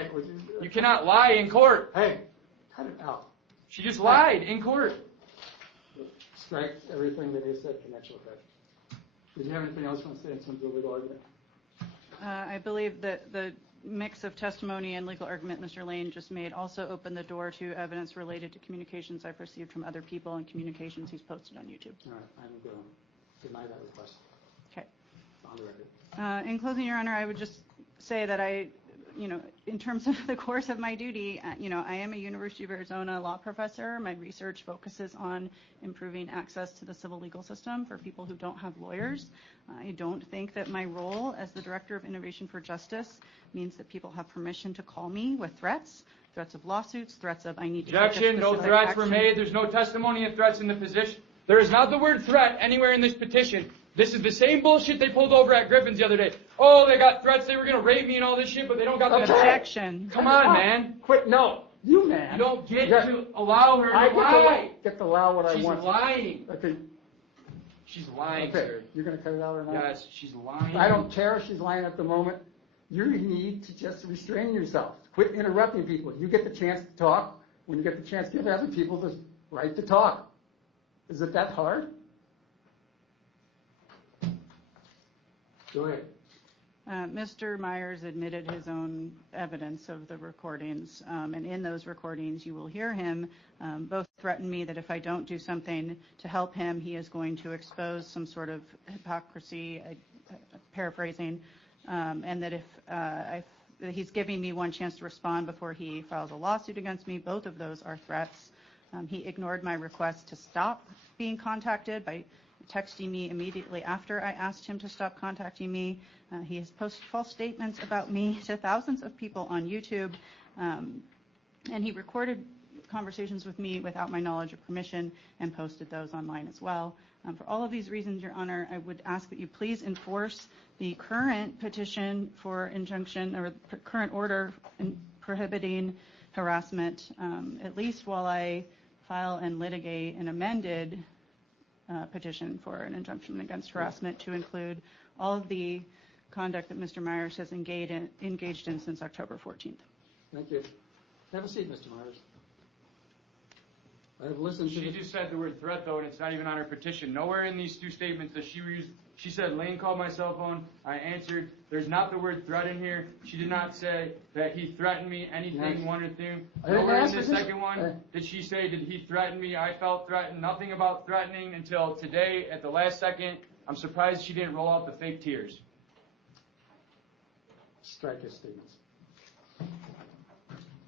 You cannot lie in court. Hey, cut it out. She just lied in court. Strike everything that he said in connection with that. Did you have anything else you want to say in terms of legal argument? I believe that the mix of testimony and legal argument Mr. Lane just made also opened the door to evidence related to communications I've received from other people and communications he's posted on YouTube. All right, I'm going to deny that request. Okay. On the record. In closing, Your Honor, I would just say that in terms of the course of my duty, I am a University of Arizona law professor. My research focuses on improving access to the civil legal system for people who don't have lawyers. I don't think that my role as the Director of Innovation for Justice means that people have permission to call me with threats of lawsuits, threats of I need to take Objection, no threats were made. There's no testimony of threats in the position. There is not the word threat anywhere in this petition. This is the same bullshit they pulled over at Griffin's the other day. Oh, they got threats, they were going to rape me and all this shit, but they don't got the objection. Come on, man. Quit, no. You, man. You don't get to allow her to lie. Get to allow what I want. She's lying. Okay. She's lying, okay. sir. You're going to cut it out or not? Yes, she's lying. I don't care if she's lying at the moment. You need to just restrain yourself. Quit interrupting people. You get the chance to talk. When you get the chance, give other people the right to talk. Is it that hard? Go ahead. Mr. Myers admitted his own evidence of the recordings, and in those recordings you will hear him both threaten me that if I don't do something to help him, he is going to expose some sort of hypocrisy, paraphrasing, and that if he's giving me one chance to respond before he files a lawsuit against me. Both of those are threats. He ignored my request to stop being contacted by texting me immediately after I asked him to stop contacting me. He has posted false statements about me to thousands of people on YouTube, and he recorded conversations with me without my knowledge or permission and posted those online as well. For all of these reasons, Your Honor, I would ask that you please enforce the current petition for injunction or current order prohibiting harassment, at least while I file and litigate an amended petition for an injunction against harassment to include all of the conduct that Mr. Myers has engaged in since October 14th. Thank you. Have a seat, Mr. Myers. I've listened to She just said the word threat, though, and it's not even on her petition. Nowhere in these two statements does she use. She said, Lane called my cell phone. I answered. There's not the word threat in here. She did not say that he threatened me, anything, one or thing. Nowhere in the second one did she say, did he threaten me? I felt threatened. Nothing about threatening until today at the last second. I'm surprised she didn't roll out the fake tears. Strike his statements.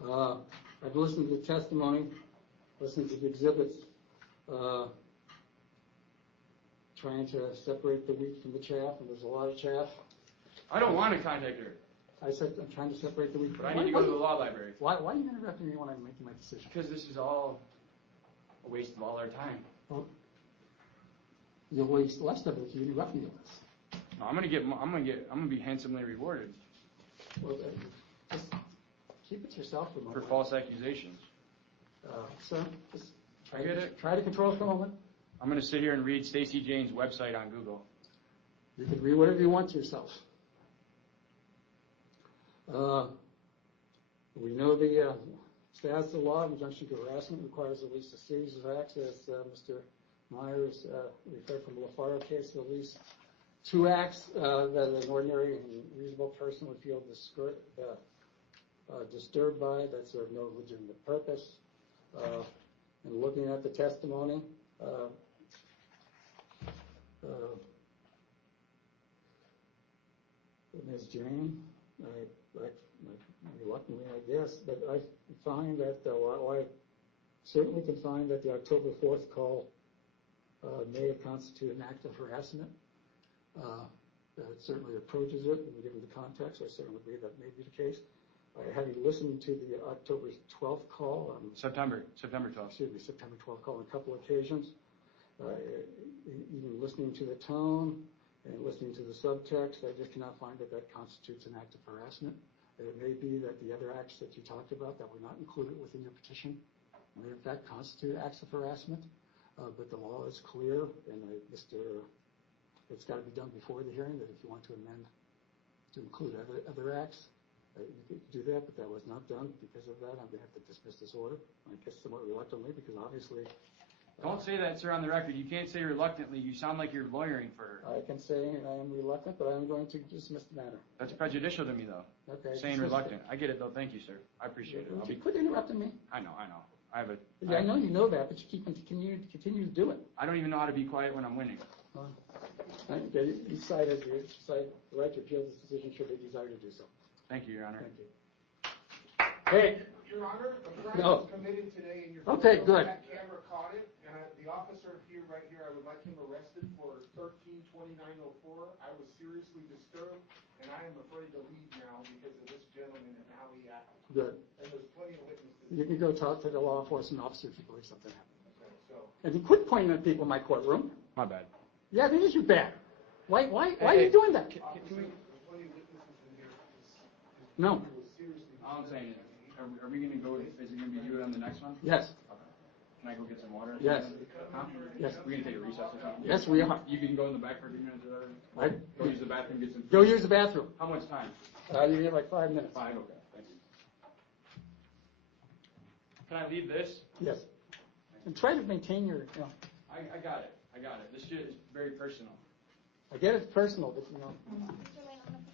I've listened to the testimony, listened to the exhibits, trying to separate the wheat from the chaff, and there's a lot of chaff. I don't want to contact her. I said I'm trying to separate the wheat. But I need to go to the law library. Why are you interrupting me when I'm making my decision? Because this is all a waste of all our time. Well, you'll waste less of it if you interrupt me on this. No, I'm gonna be handsomely rewarded Well, just keep it to yourself for a for moment. false accusations. Sir, just I get it. try to control it for a moment. I'm gonna sit here and read Stacy Jane's website on Google. You can read whatever you want to yourself. We know the status of the law of injunction to harassment requires at least a series of acts, as Mr. Myers referred from the LaFaro case, at least 2 acts that an ordinary and reasonable person would feel disturbed by, that serve no legitimate purpose. And looking at the testimony, Ms. Jane, reluctantly, I guess, but I find that, I certainly can find that the October 4th call may have constituted an act of harassment. It certainly approaches it, and given the context, I certainly believe that may be the case. Having listened to the October 12th call, September 12th. Excuse me, September 12th call on a couple occasions, even listening to the tone and listening to the subtext, I just cannot find that that constitutes an act of harassment. It may be that the other acts that you talked about that were not included within your petition may in fact constitute acts of harassment, but the law is clear, and it's got to be done before the hearing, that if you want to amend to include other acts, you could do that, but that was not done. Because of that, I'm going to have to dismiss this order, I guess somewhat reluctantly, because obviously... Don't say that, sir, on the record. You can't say reluctantly. You sound like you're lawyering for her. I can say I am reluctant, but I'm going to dismiss the matter. That's prejudicial to me, though. Okay. Saying reluctant. I get it, though. Thank you, sir. I appreciate it. Quit interrupting me. I know. I know you know that, but you continue to do it. I don't even know how to be quiet when I'm winning. Okay, you decided the right to appeal this decision should they desire to do so. Thank you, Your Honor. Thank you. Hey. Your Honor, the crime No. was committed today in your Okay, good. That camera caught it, and the officer right here, I would like him arrested for 13-2904. I was seriously disturbed, and I am afraid to leave now because of this gentleman and how he acted. Good. And there's plenty of witnesses. You can go talk to the law enforcement officer if you believe something happened. Okay, so. And you quit pointing at people in my courtroom. My bad. Yeah, it is your bad. Why are you doing that? No. All I'm saying is, are we going to go, is it going to be you on the next one? Yes. Okay. Can I go get some water? Yes. Huh? Yes. We're going to take a recess or something? Yes, we are. You can go in the back for a few minutes or whatever? Go use the bathroom, get some food. Go use the bathroom. How much time? You get like 5 minutes. 5, okay. Thank you. Can I leave this? Yes. And try to maintain your, I got it. This shit is very personal. I get it's personal, but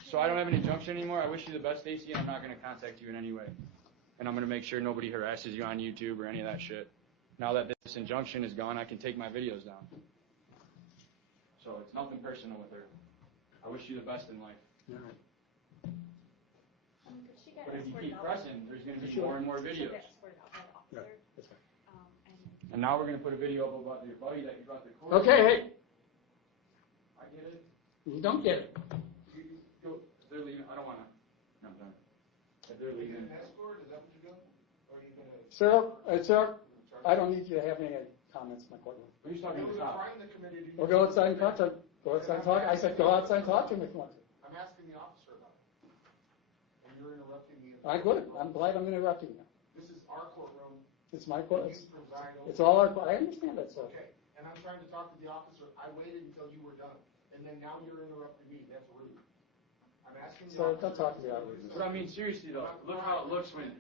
So I don't have an injunction anymore. I wish you the best, Stacy, and I'm not going to contact you in any way. And I'm going to make sure nobody harasses you on YouTube or any of that shit. Now that this injunction is gone, I can take my videos down. So it's nothing personal with her. I wish you the best in life. all right. But if you keep pressing, there's going to be more and more videos. Yeah, that's fine. And now we're going to put a video up about your buddy that you brought to court. Okay, hey. I get it. You don't get it. If they're leaving, I don't want to. No, I'm done. If they're leaving. Escort, is that what you're doing? Or are you going to? Sir, I don't need you to have any comments in my courtroom. We're just talking to the cop. Well, go outside and talk to him. Go outside and talk. I said go outside and talk to him if you want to. I'm asking the officer about it. And you're interrupting me. I'm good. I'm glad I'm interrupting you. This is our courtroom. It's my court. You preside over. It's all our. I understand that, sir. Okay, and I'm trying to talk to the officer. I waited until you were done, and then now you're interrupting me. That's rude. I'm asking the So don't officer. talk to me out of it. But I mean, seriously though, look how it looks when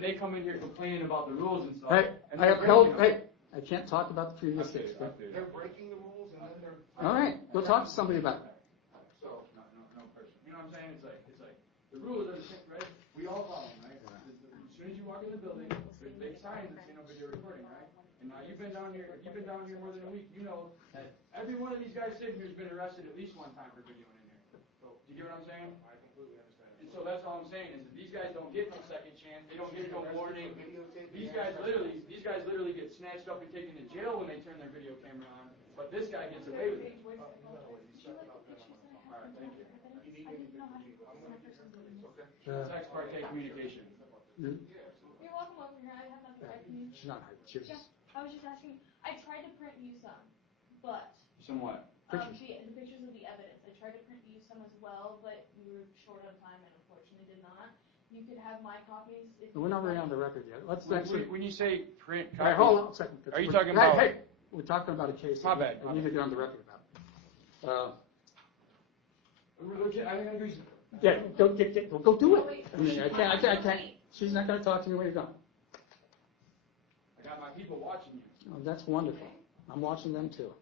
they come in here complaining about the rules and stuff. Hey, and I they're upheld, breaking them. hey, I can't talk about the previous case. They're breaking the rules and then they're. All right, we'll talk to somebody about it. So, No person. You know what I'm saying? It's like, the rules are the same, right? We all follow them, right? As soon as you walk in the building, there's big signs that say no video recording, right? And now you've been down here more than a week, you know that every one of these guys sitting here has been arrested at least one time for videoing in here. So, do you get what I'm saying? I completely understand. And so that's all I'm saying is that these guys don't get no second chance, they don't get no warning. These guys literally get snatched up and taken to jail when they turn their video camera on, but this guy gets away with it. Alright, thank you. Ex parte communication. You're welcome over here. I have nothing I can use. She's not hiding, she was Yeah, I was just asking. I tried to print you some, but Somewhat. the pictures of the evidence. I tried to print you some as well, but we were short on time and unfortunately did not. You could have my copies. If We're not really on the record yet. Let's actually. When you say print All right, copies, hold on a second. Are you talking about- Hey, we're talking about a case. My bad. We need to get on the record about it. I think I agree. Yeah, go do it. Wait. I mean, I can't. She's not gonna talk to me when you're gone. I got my people watching you. Oh, that's wonderful. I'm watching them too.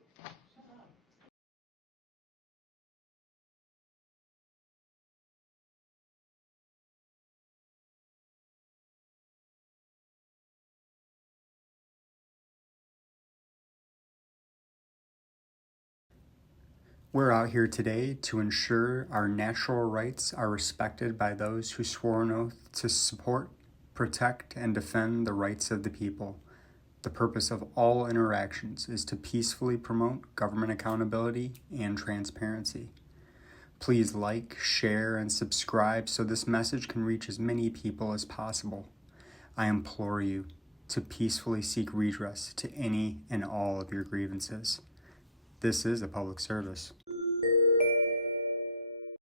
We're out here today to ensure our natural rights are respected by those who swore an oath to support, protect, and defend the rights of the people. The purpose of all interactions is to peacefully promote government accountability and transparency. Please like, share, and subscribe so this message can reach as many people as possible. I implore you to peacefully seek redress to any and all of your grievances. This is a public service.